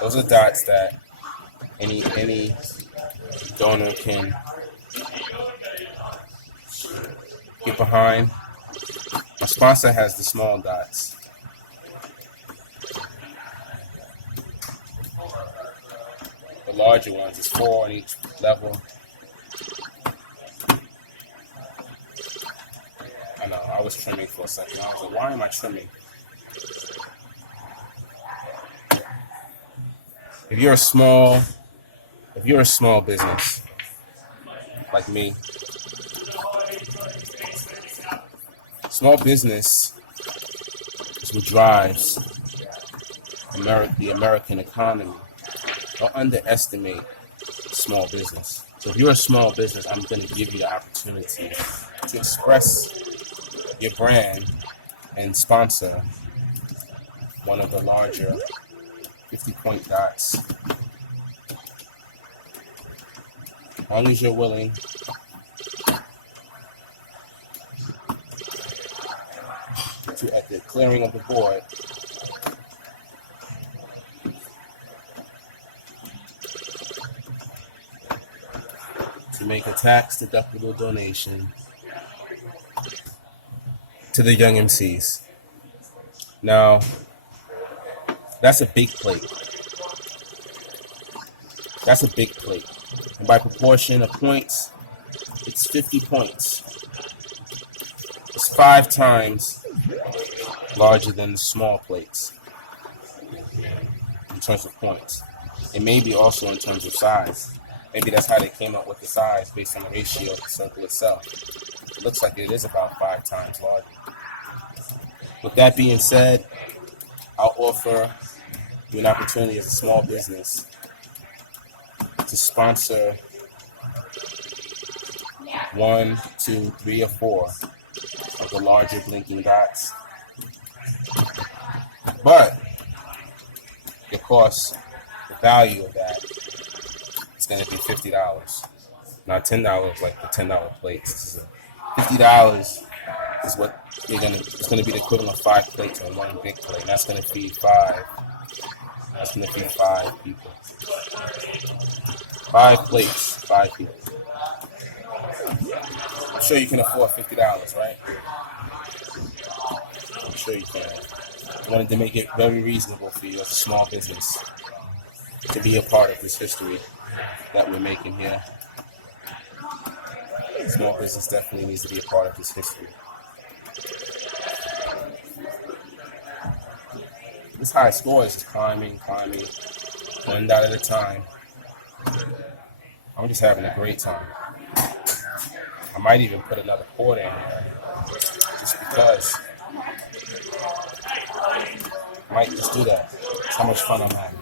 those are dots that any donor can get behind. My sponsor has the small dots. The larger ones is 4 on each level. I know, I was trimming for a second. I was like, why am I trimming? If you're a small business like me, small business is what drives the American economy. Don't underestimate small business. So if you're a small business, I'm going to give you the opportunity to express your brand and sponsor one of the larger 50-point dots. As long as you're willing to, at the clearing of the board, to make a tax-deductible donation to the Young MCs. Now, that's a big plate. That's a big plate. And by proportion of points, it's 50 points. It's 5 times larger than the small plates in terms of points. It may be also in terms of size. Maybe that's how they came up with the size based on the ratio of the circle itself. It looks like it is about 5 times larger. With that being said, I'll offer you an opportunity as a small business to sponsor 1, 2, 3, or 4 of the larger blinking dots. But of course, the value of that is going to be $50, not $10 like the $10 plates. This is $50 is what it's going to be the equivalent of 5 plates on one big plate. And that's going to feed 5. That's going to feed 5 people. 5 plates, 5 people. I'm sure you can afford $50, right? I'm sure you can. I wanted to make it very reasonable for you as a small business to be a part of this history that we're making here. Small business definitely needs to be a part of this history. This high score is just climbing, one dot at a time. I'm just having a great time. I might even put another quarter in here, just because. I might just do that. That's how much fun I'm having.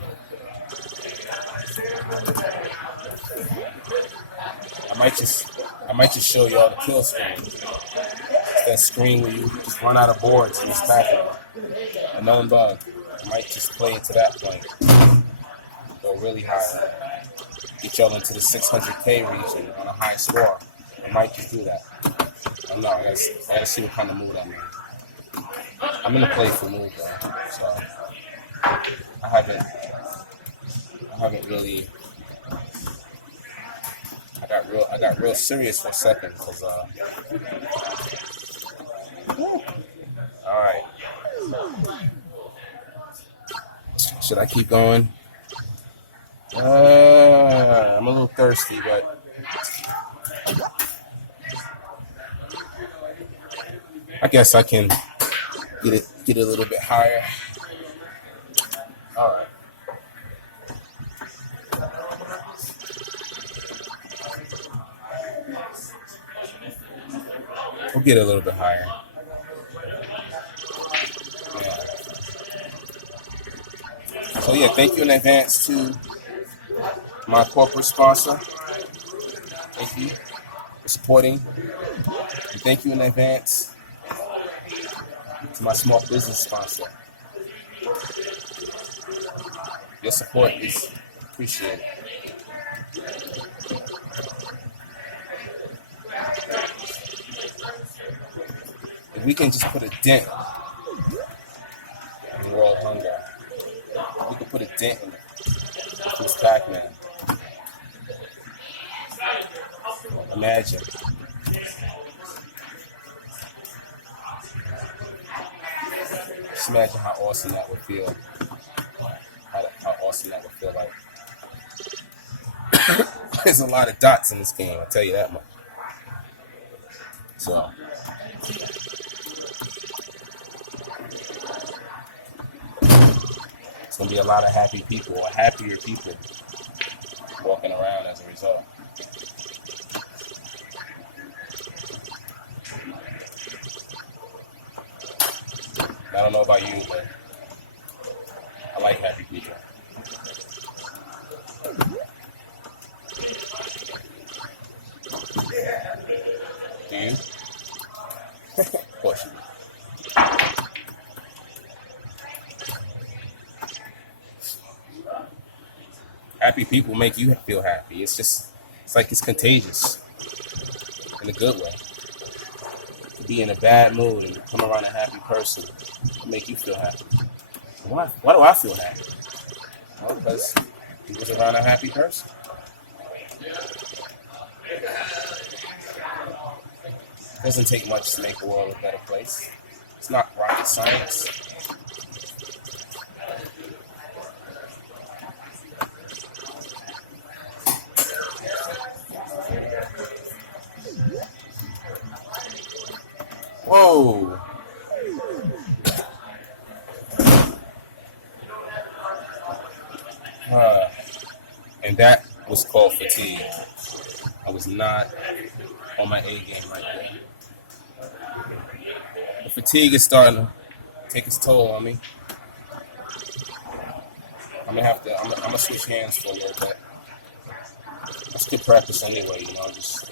I might just show you all the kill screen. It's that screen where you just run out of boards in this background. A known bug. I might just play it to that point. Go really high. Get y'all into the 600K region on a high score. I might just do that. I don't know. I gotta see what kind of mood I'm in. I'm in a playful mood though, so I haven't really. I got real serious for a second because all right. Should I keep going? I'm a little thirsty, but I guess I can get a little bit higher. All right. We'll get a little bit higher. Yeah. So yeah, thank you in advance to my corporate sponsor. Thank you for supporting. And thank you in advance to my small business sponsor. Your support is appreciated. If we can just put a dent in world hunger, we can put a dent in it with MrMsPacMan. Imagine. Just imagine how awesome that would feel. How awesome that would feel like. There's a lot of dots in this game, I'll tell you that much. So It's gonna be a lot of happy people, or happier people, walking around as a result. I don't know about you, but I like happy people. Do you? Of course you do. Happy people make you feel happy. It's like it's contagious in a good way. To be in a bad mood and come around a happy person, it'll make you feel happy. Why do I feel happy? Well, because he was around a happy person. It doesn't take much to make the world a better place. It's not rocket science. Whoa. And that was called fatigue. I was not on my A game right there. The fatigue is starting to take its toll on me. I'm gonna switch hands for a little bit. That's good practice anyway, just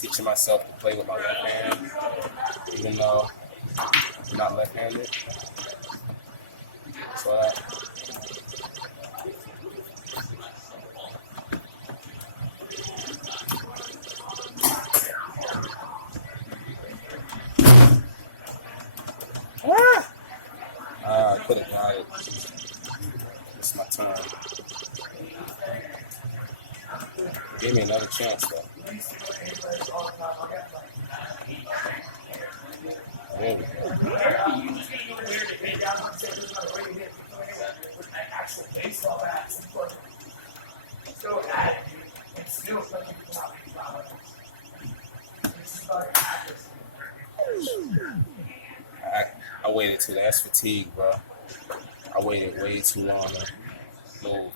teaching myself to play with my left hand, even though I'm not left-handed. So I could have got it. It's my turn. Gave me another chance though. There we go. I waited too long. That's fatigue, bro. I waited way too long to move.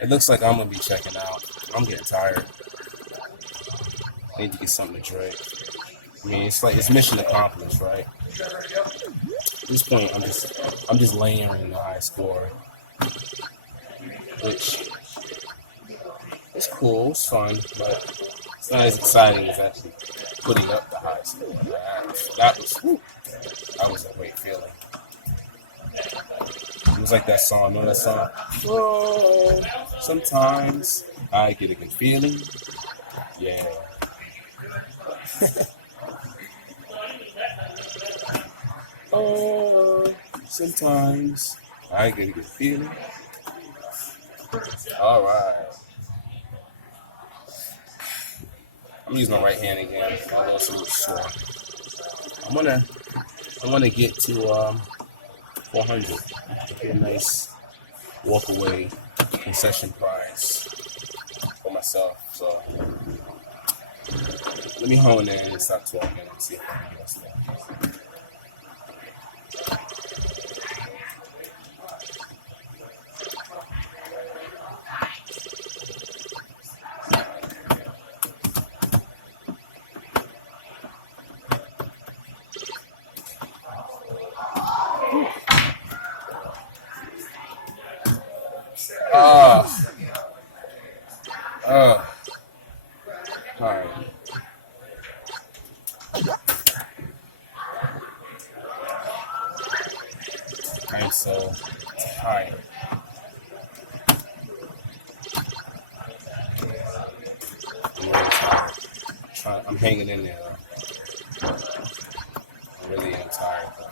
It looks like I'm gonna be checking out. I'm getting tired. I need to get something to drink. I mean, it's mission accomplished, right? At this point, I'm just layering the high score, which is cool, it's fun, but it's not as exciting as actually putting up the high score. That was a great feeling. It was like that song. Remember that song? Oh, sometimes I get a good feeling. Yeah. Oh, sometimes I get a good feeling. All right. I'm using my right hand again, although it's a little sore. I wanna get to 400. Get a nice walk away concession prize for myself. So let me hone in and stop talking and see if I can get us there. All right. I am so tired. I'm really tired. I'm hanging in there though. I really am tired though.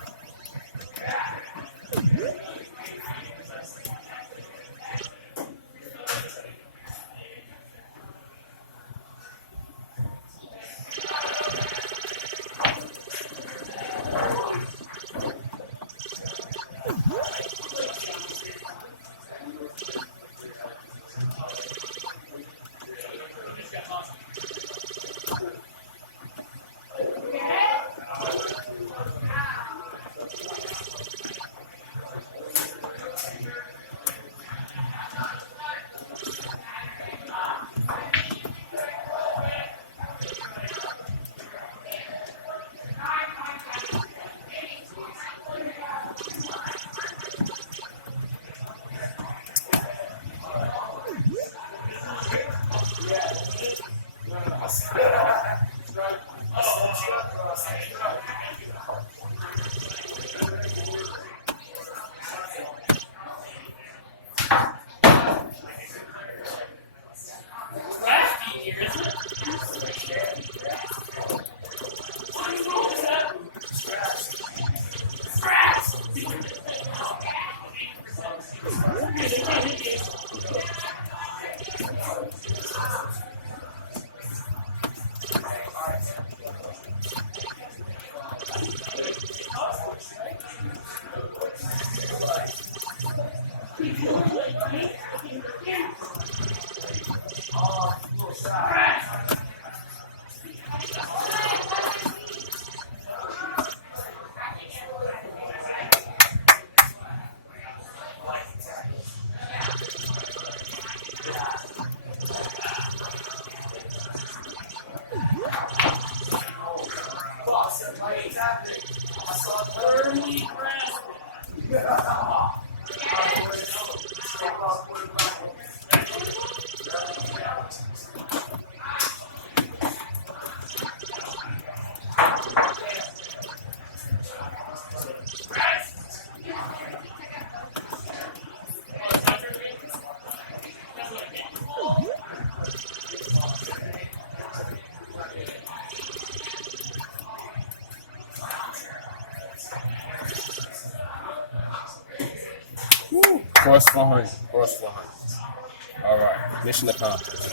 Course 400. Course 400. All right. Mission accomplished.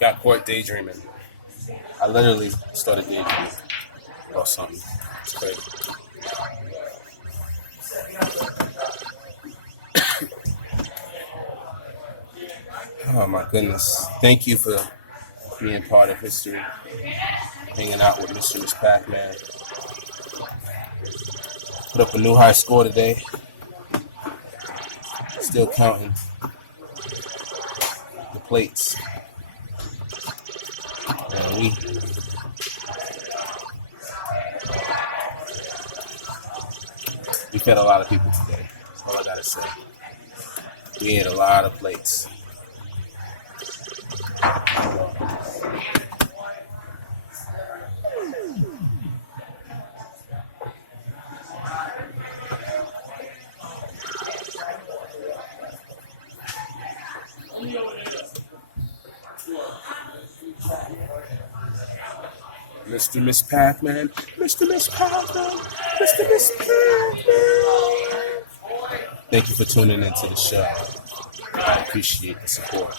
Got caught daydreaming. I literally started daydreaming about something. It's crazy. Oh my goodness. Thank you for being part of history. Hanging out with MrMsPacMan. Put up a new high score today. Still counting the plates. And we fed a lot of people today. That's all I gotta say. We ate a lot of plates. MrMsPacMan, MrMsPacMan, MrMsPacMan. Thank you for tuning into the show. I appreciate the support.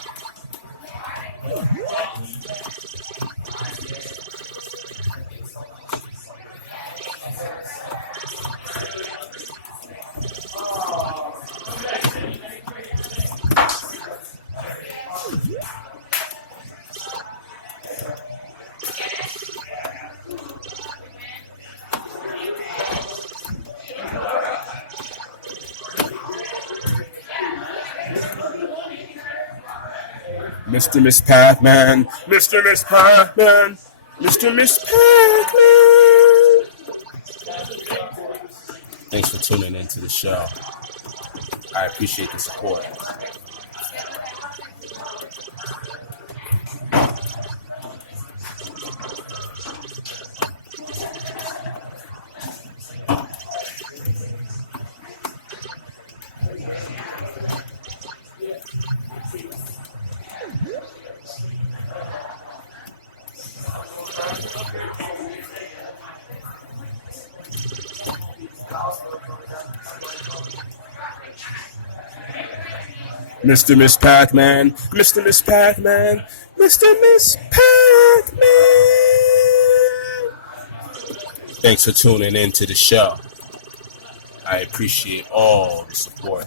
MrMsPacMan, MrMsPacMan, MrMsPacMan. Thanks for tuning into the show. I appreciate the support. MrMsPacMan, MrMsPacMan, MrMsPacMan. Thanks for tuning in to the show. I appreciate all the support.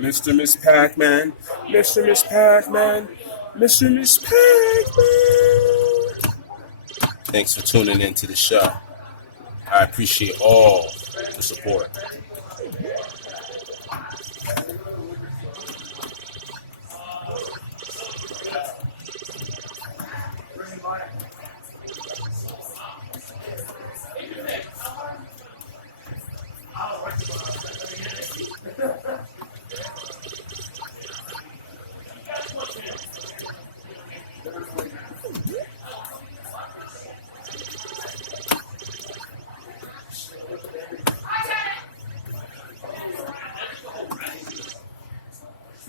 MrMsPacMan, MrMsPacMan, MrMsPacMan. Thanks for tuning in to the show. I appreciate all the support.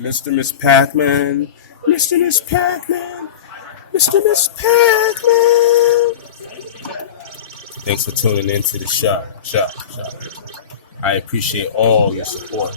MrMsPacMan, MrMsPacMan, MrMsPacMan. Thanks for tuning into the show. I appreciate all your support.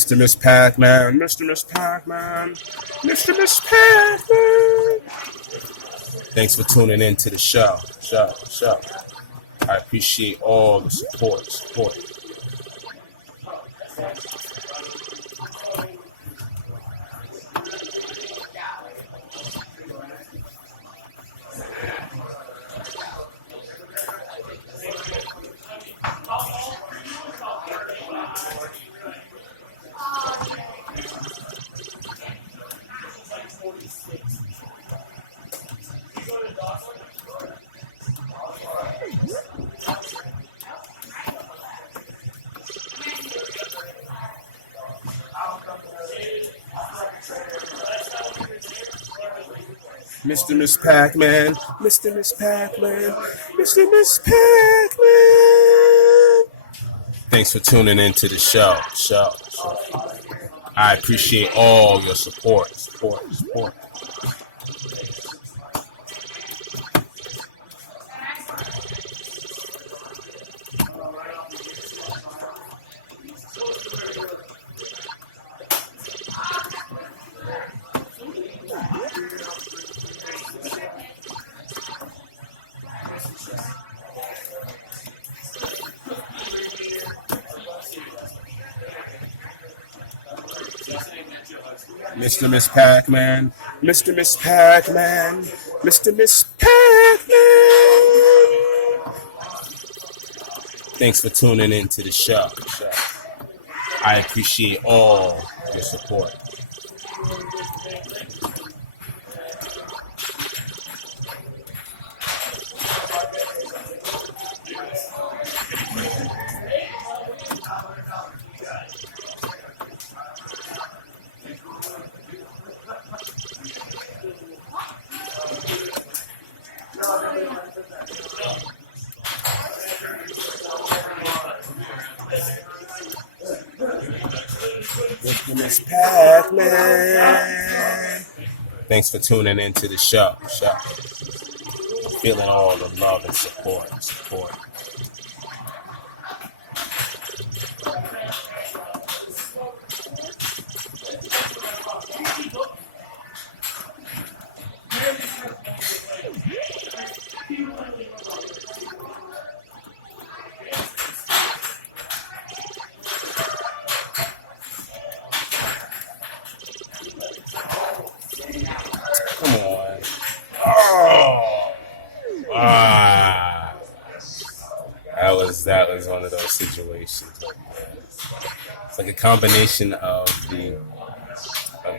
MrMsPacMan, MrMsPacMan, MrMsPacMan. Thanks for tuning in to the show. I appreciate all the support. MrMsPacMan, MrMsPacMan, MrMsPacMan. Thanks for tuning in to the show. I appreciate all your support. MrMsPacMan, MrMsPacMan, MrMsPacMan. Thanks for tuning in to the show. I appreciate all your support. MrMsPacMan. Thanks for tuning in to the show. Feeling all the love and support. Come on. That was one of those situations. It's like a combination of the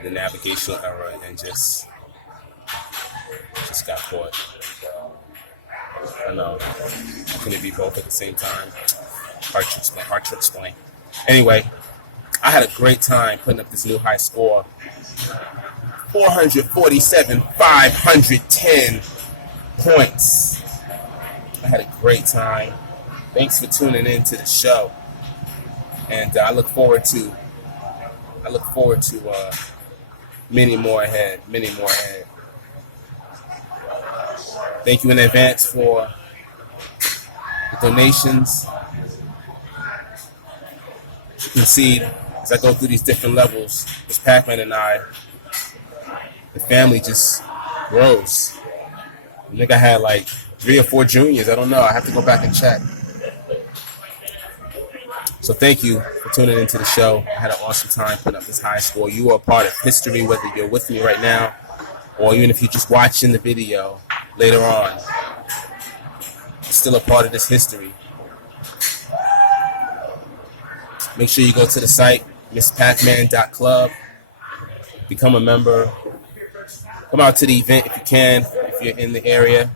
navigational error and just got caught. I know. Can it be both at the same time? Hard to explain. Anyway, I had a great time putting up this new high score. 447,510 points. I had a great time. Thanks for tuning in to the show, and I look forward to many more ahead. Thank you in advance for the donations. You can see as I go through these different levels, Ms. Pac-Man and I, the family just grows. I think I had like 3 or 4 juniors. I don't know. I have to go back and check. So thank you for tuning into the show. I had an awesome time putting up this high score. You are a part of history, whether you're with me right now or even if you're just watching the video later on. You're still a part of this history. Make sure you go to the site, MrPacMan.club. become a member. Come out to the event if you can, if you're in the area.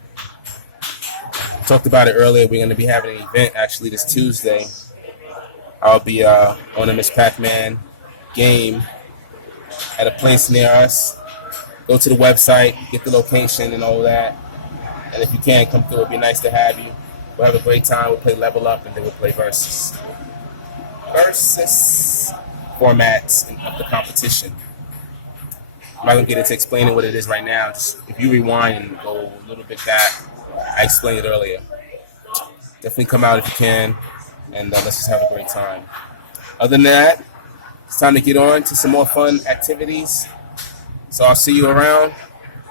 Talked about it earlier. We're going to be having an event actually this Tuesday. I'll be on a MrPacMan game at a place near us. Go to the website, get the location and all that. And if you can, come through. It'd be nice to have you. We'll have a great time. We'll play Level Up, and then we'll play Versus. Versus formats of the competition. I'm not going to get into explaining what it is right now. Just if you rewind and go a little bit back, I explained it earlier. Definitely come out if you can, and let's just have a great time. Other than that, it's time to get on to some more fun activities. So I'll see you around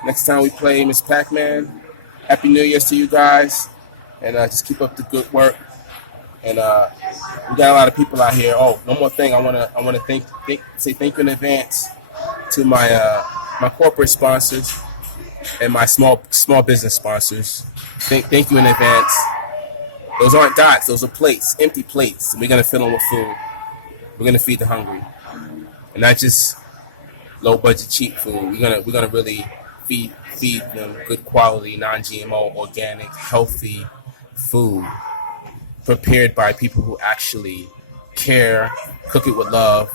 next time we play MrPacMan. Happy New Year's to you guys, and just keep up the good work. And we got a lot of people out here. Oh, one more thing, I wanna say thank you in advance to my my corporate sponsors and my small business sponsors. Thank you in advance. Those aren't dots; those are plates, empty plates. We're gonna fill them with food. We're gonna feed the hungry, and not just low budget, cheap food. We're gonna really feed them good quality, non-GMO, organic, healthy food prepared by people who actually care, cook it with love,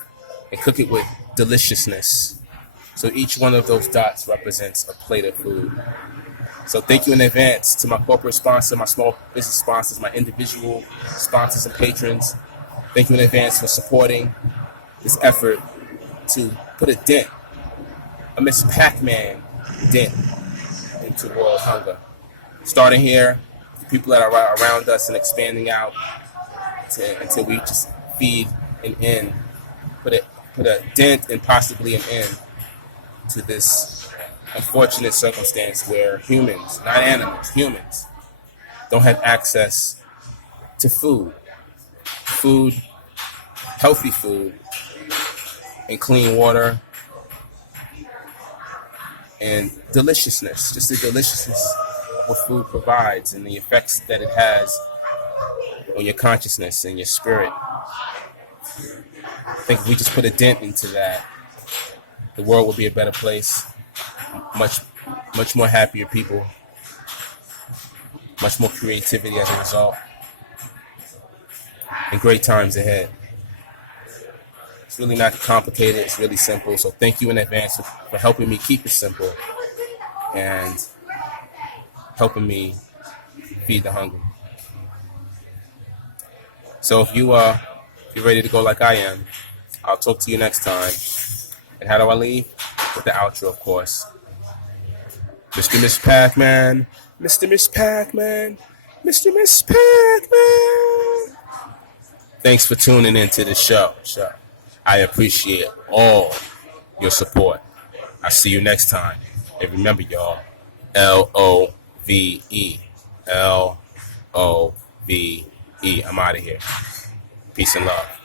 and cook it with deliciousness. So each one of those dots represents a plate of food. So thank you in advance to my corporate sponsor, my small business sponsors, my individual sponsors and patrons. Thank you in advance for supporting this effort to put a dent, a MrPacMan dent into world hunger. Starting here, the people that are around us and expanding out until we just feed an end, put a dent and possibly an end to this unfortunate circumstance where humans, not animals, humans, don't have access to food, healthy food, and clean water, and deliciousness, just the deliciousness of what food provides and the effects that it has on your consciousness and your spirit. I think if we just put a dent into that, the world will be a better place. Much more happier people, much more creativity as a result, and great times ahead. It's really not complicated, it's really simple. So thank you in advance for helping me keep it simple and helping me feed the hungry. So if you're ready to go like I am, I'll talk to you next time. And how do I leave? With the outro, of course. MrMsPacMan, MrMsPacMan, MrMsPacMan. Thanks for tuning into the show. I appreciate all your support. I'll see you next time. And remember, y'all, LOVE. LOVE. I'm out of here. Peace and love.